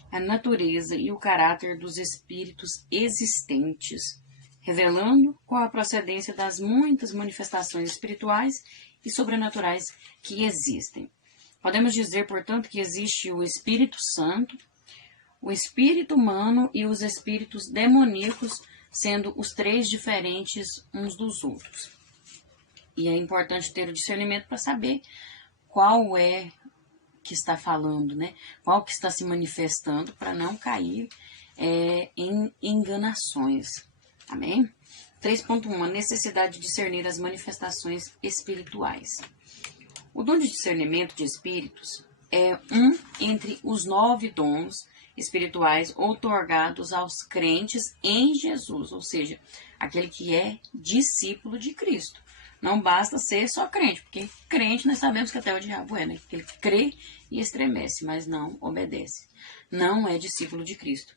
a natureza e o caráter dos espíritos existentes, revelando qual a procedência das muitas manifestações espirituais e sobrenaturais que existem. Podemos dizer, portanto, que existe o Espírito Santo, o espírito humano e os espíritos demoníacos, sendo os três diferentes uns dos outros. E é importante ter o discernimento para saber qual é que está falando, né? Qual que está se manifestando, para não cair em enganações. Amém? 3.1. A necessidade de discernir as manifestações espirituais. O dom de discernimento de espíritos é um entre os 9 dons espirituais outorgados aos crentes em Jesus, ou seja, aquele que é discípulo de Cristo. Não basta ser só crente, porque crente nós sabemos que até o diabo é, né? Ele crê e estremece, mas não obedece. Não é discípulo de Cristo.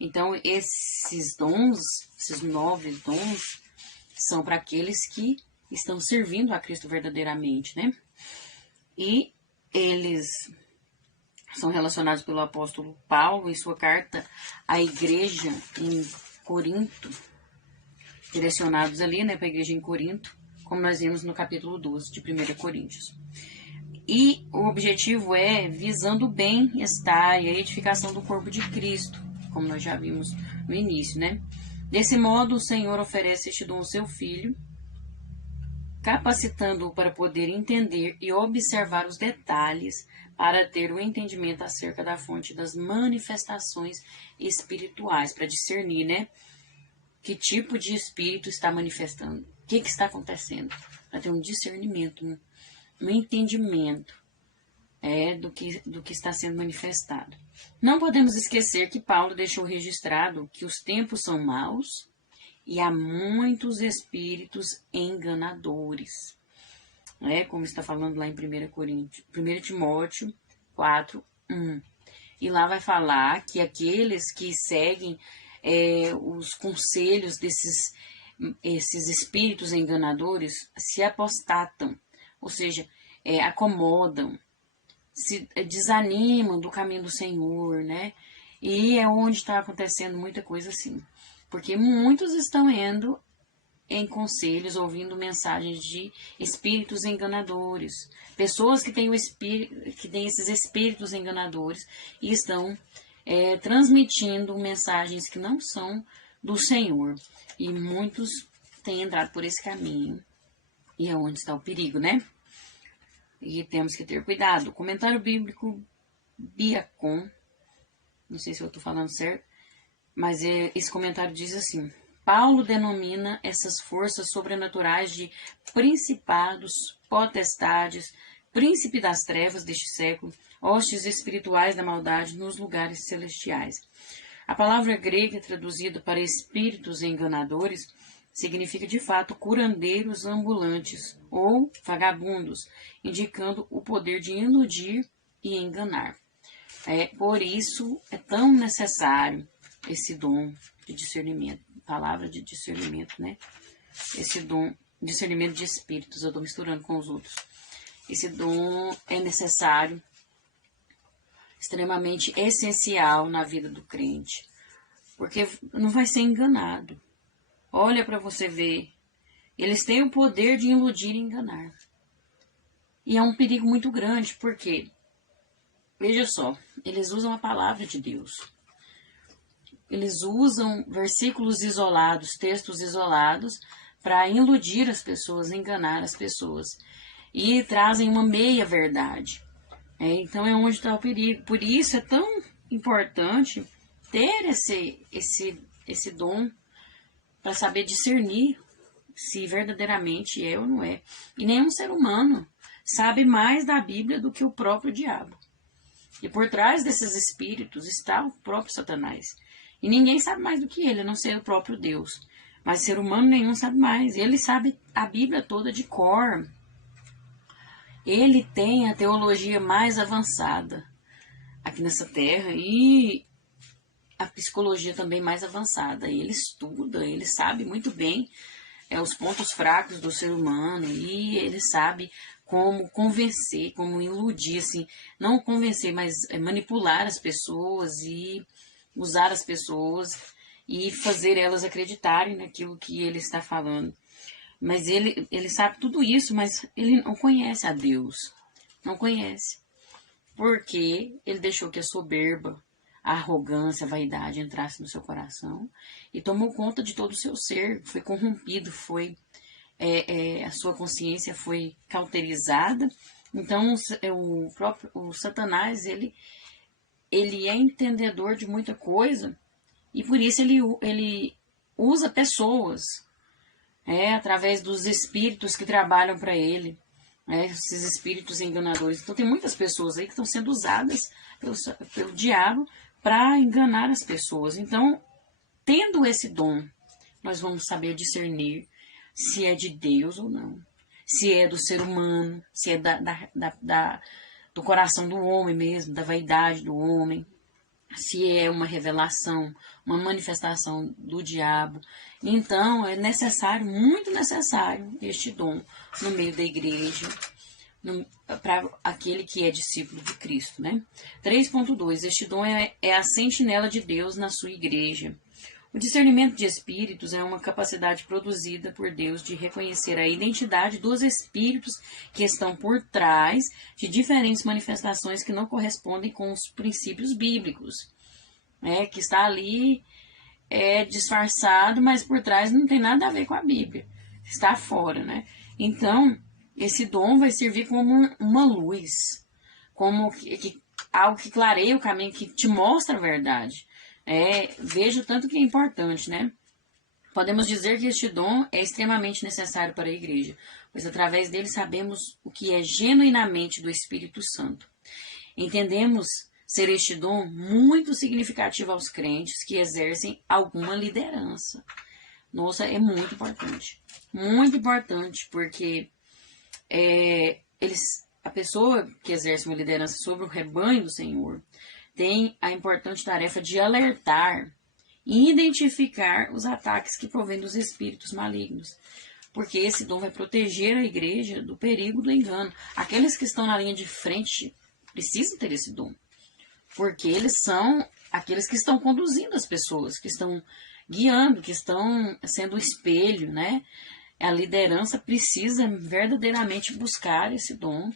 Então, esses dons, esses 9 dons, são para aqueles que estão servindo a Cristo verdadeiramente, né? E eles são relacionados pelo apóstolo Paulo em sua carta à igreja em Corinto, direcionados ali, né, para a igreja em Corinto, como nós vimos no capítulo 12 de 1 Coríntios. E o objetivo é visando o bem-estar e a edificação do corpo de Cristo, como nós já vimos no início, né? Desse modo, o Senhor oferece este dom ao seu Filho, capacitando-o para poder entender e observar os detalhes, para ter o entendimento acerca da fonte das manifestações espirituais, para discernir, né? Que tipo de espírito está manifestando, o que está acontecendo, para ter um discernimento, um entendimento do que está sendo manifestado. Não podemos esquecer que Paulo deixou registrado que os tempos são maus e há muitos espíritos enganadores. Como está falando lá em 1 Timóteo 4, 1. E lá vai falar que aqueles que seguem os conselhos esses espíritos enganadores se apostatam, ou seja, acomodam, se desanimam do caminho do Senhor, né? E é onde está acontecendo muita coisa assim. Porque muitos estão indo em conselhos, ouvindo mensagens de espíritos enganadores. Pessoas que têm esses espíritos enganadores e estão transmitindo mensagens que não são do Senhor. E muitos têm entrado por esse caminho. E é onde está o perigo, né? E temos que ter cuidado. O comentário bíblico Biacon, não sei se eu estou falando certo, mas esse comentário diz assim: Paulo denomina essas forças sobrenaturais de principados, potestades, príncipe das trevas deste século, hostes espirituais da maldade nos lugares celestiais. A palavra grega traduzida para espíritos enganadores significa de fato curandeiros ambulantes ou vagabundos, indicando o poder de iludir e enganar. Por isso é tão necessário esse dom de discernimento, palavra de discernimento, né? Esse dom, discernimento de espíritos, eu estou misturando com os outros. Esse dom é necessário, extremamente essencial na vida do crente, porque não vai ser enganado. Olha para você ver, eles têm o poder de iludir e enganar. E é um perigo muito grande, porque, veja só, eles usam a palavra de Deus. Eles usam versículos isolados, textos isolados, para iludir as pessoas, enganar as pessoas. E trazem uma meia-verdade. Então é onde está o perigo. Por isso é tão importante ter esse dom para saber discernir se verdadeiramente é ou não é. E nenhum ser humano sabe mais da Bíblia do que o próprio diabo. E por trás desses espíritos está o próprio Satanás. E ninguém sabe mais do que ele, a não ser o próprio Deus. Mas ser humano nenhum sabe mais. Ele sabe a Bíblia toda de cor. Ele tem a teologia mais avançada aqui nessa terra e a psicologia também mais avançada. Ele estuda, ele sabe muito bem os pontos fracos do ser humano e ele sabe como convencer, como iludir, assim, não convencer, mas manipular as pessoas e usar as pessoas e fazer elas acreditarem naquilo que ele está falando. Mas ele sabe tudo isso, mas ele não conhece a Deus. Não conhece. Porque ele deixou que a soberba, a arrogância, a vaidade entrasse no seu coração e tomou conta de todo o seu ser. Foi corrompido, a sua consciência foi cauterizada. Então, o Satanás, ele é entendedor de muita coisa e por isso ele usa pessoas, através dos espíritos que trabalham para ele, esses espíritos enganadores. Então tem muitas pessoas aí que estão sendo usadas pelo diabo para enganar as pessoas. Então, tendo esse dom, nós vamos saber discernir se é de Deus ou não, se é do ser humano, se é do coração do homem mesmo, da vaidade do homem, se é uma revelação, uma manifestação do diabo. Então, é necessário, muito necessário, este dom no meio da igreja, para aquele que é discípulo de Cristo, né? 3.2. Este dom é a sentinela de Deus na sua igreja. O discernimento de espíritos é uma capacidade produzida por Deus de reconhecer a identidade dos espíritos que estão por trás de diferentes manifestações que não correspondem com os princípios bíblicos, que está ali disfarçado, mas por trás não tem nada a ver com a Bíblia, está fora, né? Então, esse dom vai servir como uma luz, como algo que clareia o caminho, que te mostra a verdade. Veja o tanto que é importante, né? Podemos dizer que este dom é extremamente necessário para a igreja, pois através dele sabemos o que é genuinamente do Espírito Santo. Entendemos ser este dom muito significativo aos crentes que exercem alguma liderança. Nossa, é muito importante. Muito importante, porque a pessoa que exerce uma liderança sobre o rebanho do Senhor tem a importante tarefa de alertar e identificar os ataques que provêm dos espíritos malignos. Porque esse dom vai proteger a igreja do perigo do engano. Aqueles que estão na linha de frente precisam ter esse dom. Porque eles são aqueles que estão conduzindo as pessoas, que estão guiando, que estão sendo o espelho, né? A liderança precisa verdadeiramente buscar esse dom.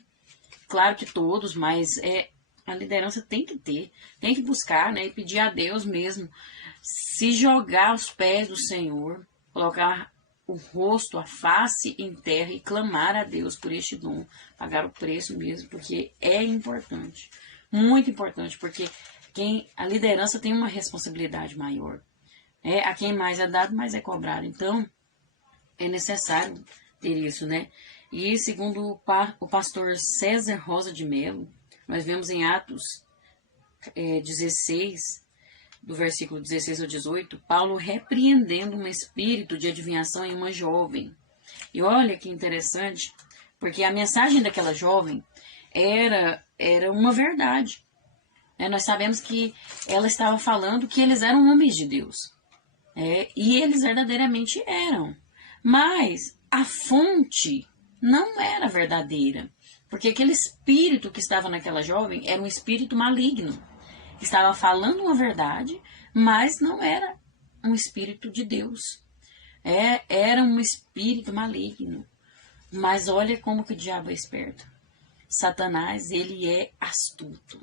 Claro que todos, mas a liderança tem que buscar, né? E pedir a Deus mesmo, se jogar aos pés do Senhor, colocar o rosto, a face em terra e clamar a Deus por este dom, pagar o preço mesmo, porque é importante, muito importante, porque a liderança tem uma responsabilidade maior. A quem mais é dado, mais é cobrado. Então, é necessário ter isso, né? E segundo o pastor César Rosa de Mello, nós vemos em Atos 16, do versículo 16 ao 18, Paulo repreendendo um espírito de adivinhação em uma jovem. E olha que interessante, porque a mensagem daquela jovem era uma verdade. Nós sabemos que ela estava falando que eles eram homens de Deus. E eles verdadeiramente eram. Mas a fonte não era verdadeira. Porque aquele espírito que estava naquela jovem era um espírito maligno. Estava falando uma verdade, mas não era um espírito de Deus. Era um espírito maligno. Mas olha como que o diabo é esperto. Satanás, ele é astuto.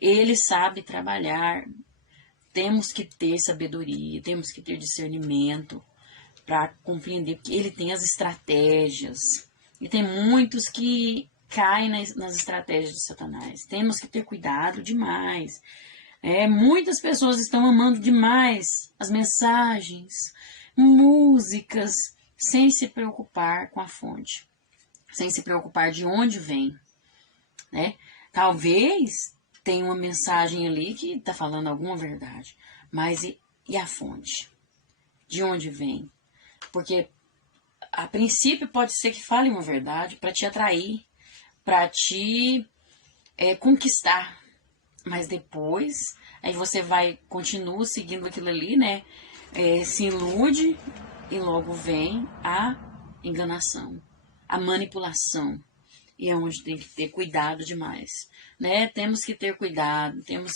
Ele sabe trabalhar. Temos que ter sabedoria, temos que ter discernimento para compreender, porque ele tem as estratégias. E tem muitos que caem nas estratégias de Satanás. Temos que ter cuidado demais. Muitas pessoas estão amando demais as mensagens, músicas, sem se preocupar com a fonte, sem se preocupar de onde vem. Talvez tenha uma mensagem ali que está falando alguma verdade, mas e a fonte? De onde vem? Porque a princípio pode ser que fale uma verdade para te atrair, para te conquistar, mas depois aí você continua seguindo aquilo ali, né? Se ilude e logo vem a enganação, a manipulação. E é onde tem que ter cuidado demais, né? Temos que ter cuidado, temos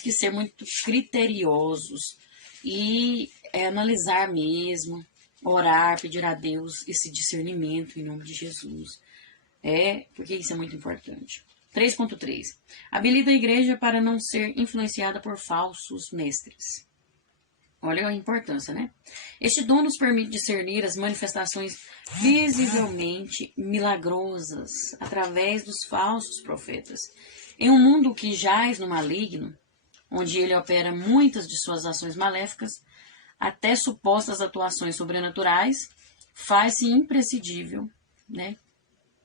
que ser muito criteriosos e analisar mesmo, orar, pedir a Deus esse discernimento em nome de Jesus. Porque isso é muito importante. 3.3. Habilita a igreja para não ser influenciada por falsos mestres. Olha a importância, né? Este dom nos permite discernir as manifestações visivelmente milagrosas através dos falsos profetas. Em um mundo que jaz no maligno, onde ele opera muitas de suas ações maléficas, até supostas atuações sobrenaturais, faz-se imprescindível, né?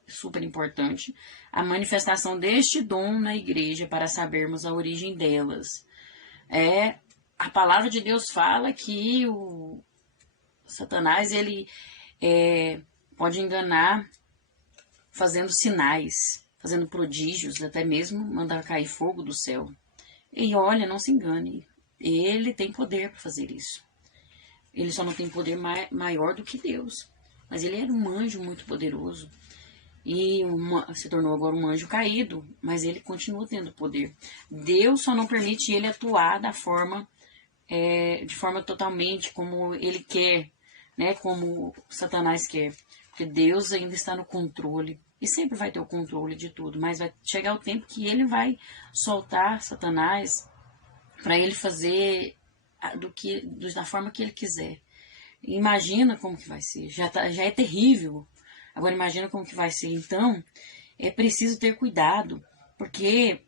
Super importante, a manifestação deste dom na igreja para sabermos a origem delas. A palavra de Deus fala que o Satanás, ele pode enganar fazendo sinais, fazendo prodígios, até mesmo mandar cair fogo do céu. E olha, não se engane, ele tem poder para fazer isso. Ele só não tem poder maior do que Deus. Mas ele era um anjo muito poderoso. E se tornou agora um anjo caído, mas ele continua tendo poder. Deus só não permite ele atuar de forma totalmente como ele quer, né? Como Satanás quer. Porque Deus ainda está no controle. E sempre vai ter o controle de tudo. Mas vai chegar o tempo que ele vai soltar Satanás para ele fazer da forma que ele quiser. Imagina como que vai ser. Já é terrível Agora imagina como que vai ser. Então, é preciso ter cuidado, porque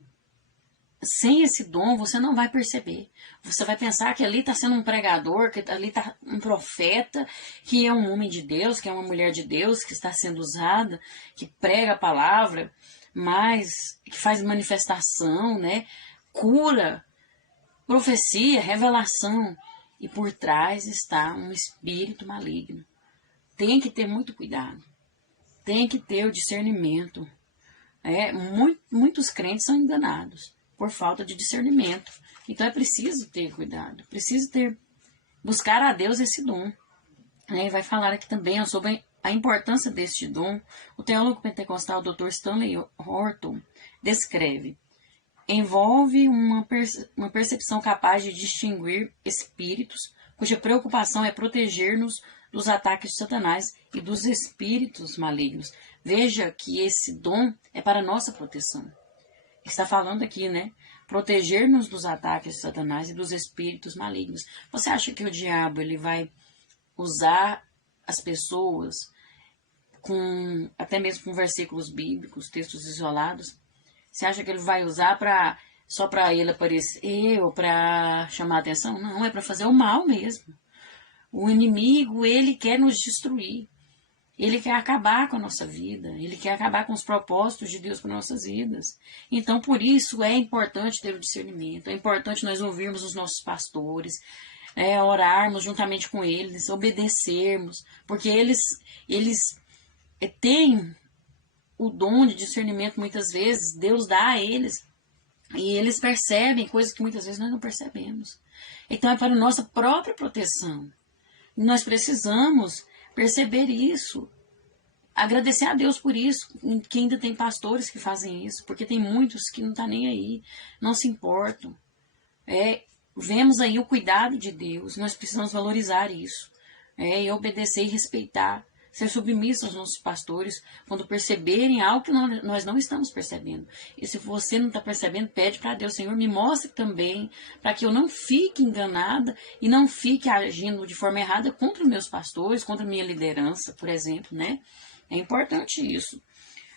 sem esse dom você não vai perceber. Você vai pensar que ali está sendo um pregador, que ali está um profeta, que é um homem de Deus, que é uma mulher de Deus, que está sendo usada, que prega a palavra, mas que faz manifestação, né? Cura, profecia, revelação. E por trás está um espírito maligno. Tem que ter muito cuidado. Tem que ter o discernimento. Muitos crentes são enganados por falta de discernimento. Então é preciso ter cuidado. Preciso buscar a Deus esse dom. Vai falar aqui também sobre a importância deste dom. O teólogo pentecostal Dr. Stanley Horton descreve: envolve uma percepção capaz de distinguir espíritos, cuja preocupação é proteger-nos dos ataques de Satanás e dos espíritos malignos. Veja que esse dom é para nossa proteção. Está falando aqui, né? Proteger-nos dos ataques de Satanás e dos espíritos malignos. Você acha que o diabo ele vai usar as pessoas até mesmo com versículos bíblicos, textos isolados? Você acha que ele vai usar só para ele aparecer ou para chamar atenção? Não, é para fazer o mal mesmo. O inimigo, ele quer nos destruir. Ele quer acabar com a nossa vida. Ele quer acabar com os propósitos de Deus para nossas vidas. Então, por isso, é importante ter o discernimento. É importante nós ouvirmos os nossos pastores, orarmos juntamente com eles, obedecermos. Porque eles têm o dom de discernimento, muitas vezes, Deus dá a eles. E eles percebem coisas que muitas vezes nós não percebemos. Então, é para a nossa própria proteção. Nós precisamos perceber isso, agradecer a Deus por isso, que ainda tem pastores que fazem isso, porque tem muitos que não estão nem aí, não se importam. Vemos aí o cuidado de Deus, nós precisamos valorizar isso, e obedecer e respeitar, ser submisso aos nossos pastores quando perceberem algo que nós não estamos percebendo. E se você não está percebendo, pede para Deus: Senhor, me mostre também, para que eu não fique enganada e não fique agindo de forma errada contra os meus pastores, contra a minha liderança, por exemplo, né? É importante isso.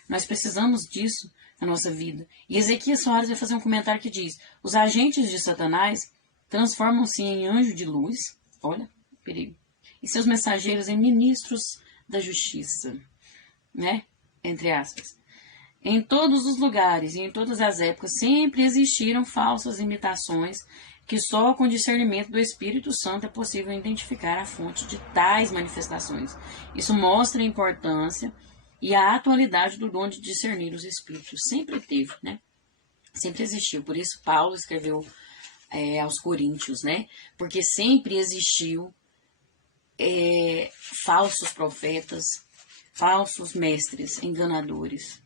Nós precisamos disso na nossa vida. E Ezequias Soares vai fazer um comentário que diz: os agentes de Satanás transformam-se em anjos de luz, olha, perigo, e seus mensageiros em ministros da justiça, né? Entre aspas. Em todos os lugares e em todas as épocas sempre existiram falsas imitações que só com discernimento do Espírito Santo é possível identificar a fonte de tais manifestações. Isso mostra a importância e a atualidade do dom de discernir os espíritos. Sempre teve, né? Sempre existiu. Por isso Paulo escreveu aos Coríntios, né? Porque sempre existiu falsos profetas, falsos mestres, enganadores,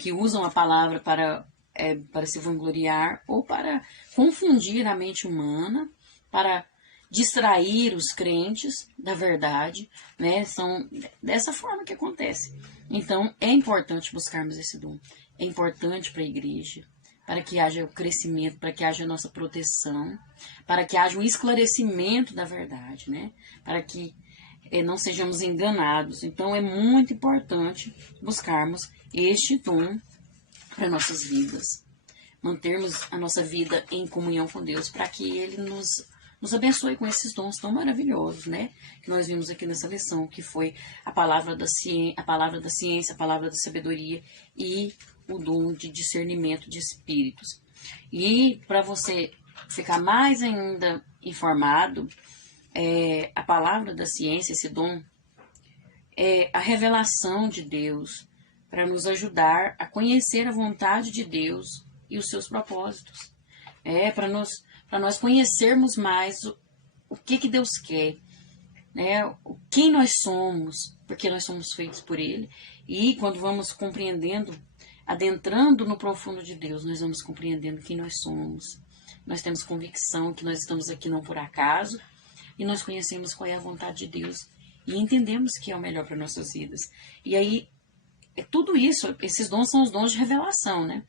que usam a palavra para se vangloriar ou para confundir a mente humana, para distrair os crentes da verdade, né? São dessa forma que acontece. Então, é importante buscarmos esse dom. É importante para a igreja, para que haja o crescimento, para que haja a nossa proteção, para que haja o esclarecimento da verdade, né? Para que não sejamos enganados. Então, é muito importante buscarmos este dom para nossas vidas. Mantermos a nossa vida em comunhão com Deus, para que Ele nos abençoe com esses dons tão maravilhosos, né? Que nós vimos aqui nessa lição, que foi a palavra da ciência, a palavra da sabedoria e o dom de discernimento de espíritos. E para você ficar mais ainda informado, a palavra da ciência, esse dom, é a revelação de Deus para nos ajudar a conhecer a vontade de Deus e os seus propósitos. Para nós conhecermos mais o que Deus quer, né? Quem nós somos, porque nós somos feitos por Ele. E quando vamos compreendendo, adentrando no profundo de Deus, nós vamos compreendendo quem nós somos. Nós temos convicção que nós estamos aqui não por acaso, e nós conhecemos qual é a vontade de Deus e entendemos que é o melhor para nossas vidas. E aí, tudo isso, esses dons são os dons de revelação, né?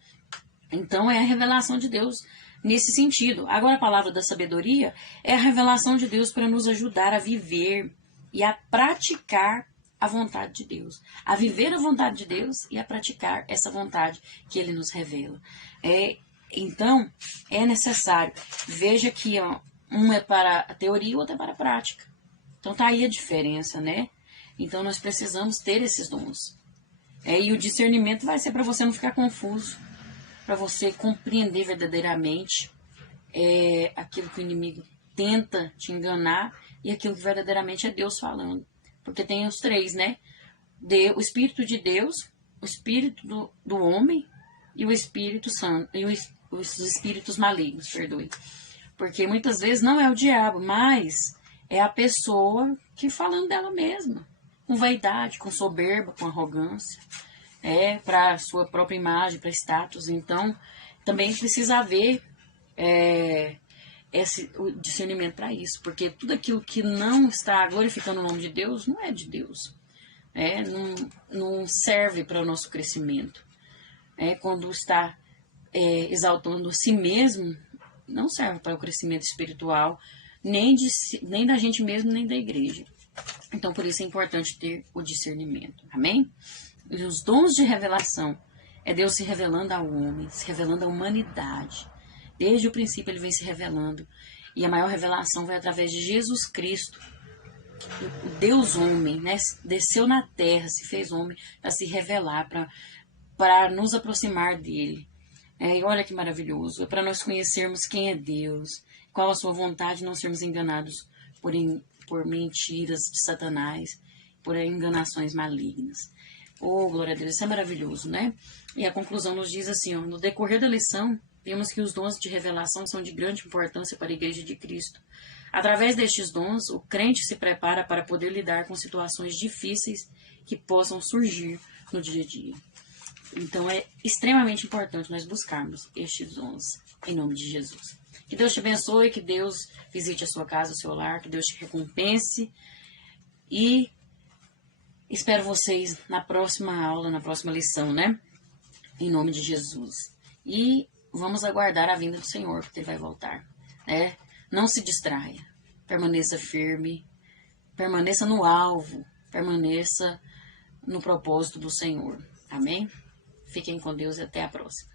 Então, é a revelação de Deus nesse sentido. Agora, a palavra da sabedoria é a revelação de Deus para nos ajudar a viver e a praticar a vontade de Deus, a viver a vontade de Deus e a praticar essa vontade que Ele nos revela. Então, é necessário. Veja que ó, um é para a teoria e o outro é para a prática. Então, tá aí a diferença, né? Então, nós precisamos ter esses dons. E o discernimento vai ser para você não ficar confuso, para você compreender verdadeiramente aquilo que o inimigo tenta te enganar e aquilo que verdadeiramente é Deus falando. Porque tem os três, né? O Espírito de Deus, o Espírito do homem e o Espírito Santo, e os espíritos malignos, perdoe. Porque muitas vezes não é o diabo, mas é a pessoa que falando dela mesma, com vaidade, com soberba, com arrogância, para sua própria imagem, para status. Então, também precisa haver o discernimento para isso, porque tudo aquilo que não está glorificando o nome de Deus não é de Deus, não serve para o nosso crescimento. Quando está exaltando a si mesmo, não serve para o crescimento espiritual, nem da gente mesmo, nem da igreja. Então, por isso é importante ter o discernimento. Amém? E os dons de revelação é Deus se revelando ao homem, se revelando à humanidade. Desde o princípio ele vem se revelando. E a maior revelação vai através de Jesus Cristo. O Deus homem, né? Desceu na terra, se fez homem para se revelar, para nos aproximar dele. E olha que maravilhoso. É para nós conhecermos quem é Deus, qual a sua vontade, não sermos enganados por mentiras de Satanás, por enganações malignas. Oh, glória a Deus, isso é maravilhoso, né? E a conclusão nos diz assim, ó, no decorrer da lição, vemos que os dons de revelação são de grande importância para a Igreja de Cristo. Através destes dons, o crente se prepara para poder lidar com situações difíceis que possam surgir no dia a dia. Então, é extremamente importante nós buscarmos estes dons, em nome de Jesus. Que Deus te abençoe, que Deus visite a sua casa, o seu lar, que Deus te recompense e espero vocês na próxima aula, na próxima lição, né? Em nome de Jesus. E vamos aguardar a vinda do Senhor, porque Ele vai voltar, né? Não se distraia, permaneça firme, permaneça no alvo, permaneça no propósito do Senhor. Amém? Fiquem com Deus e até a próxima.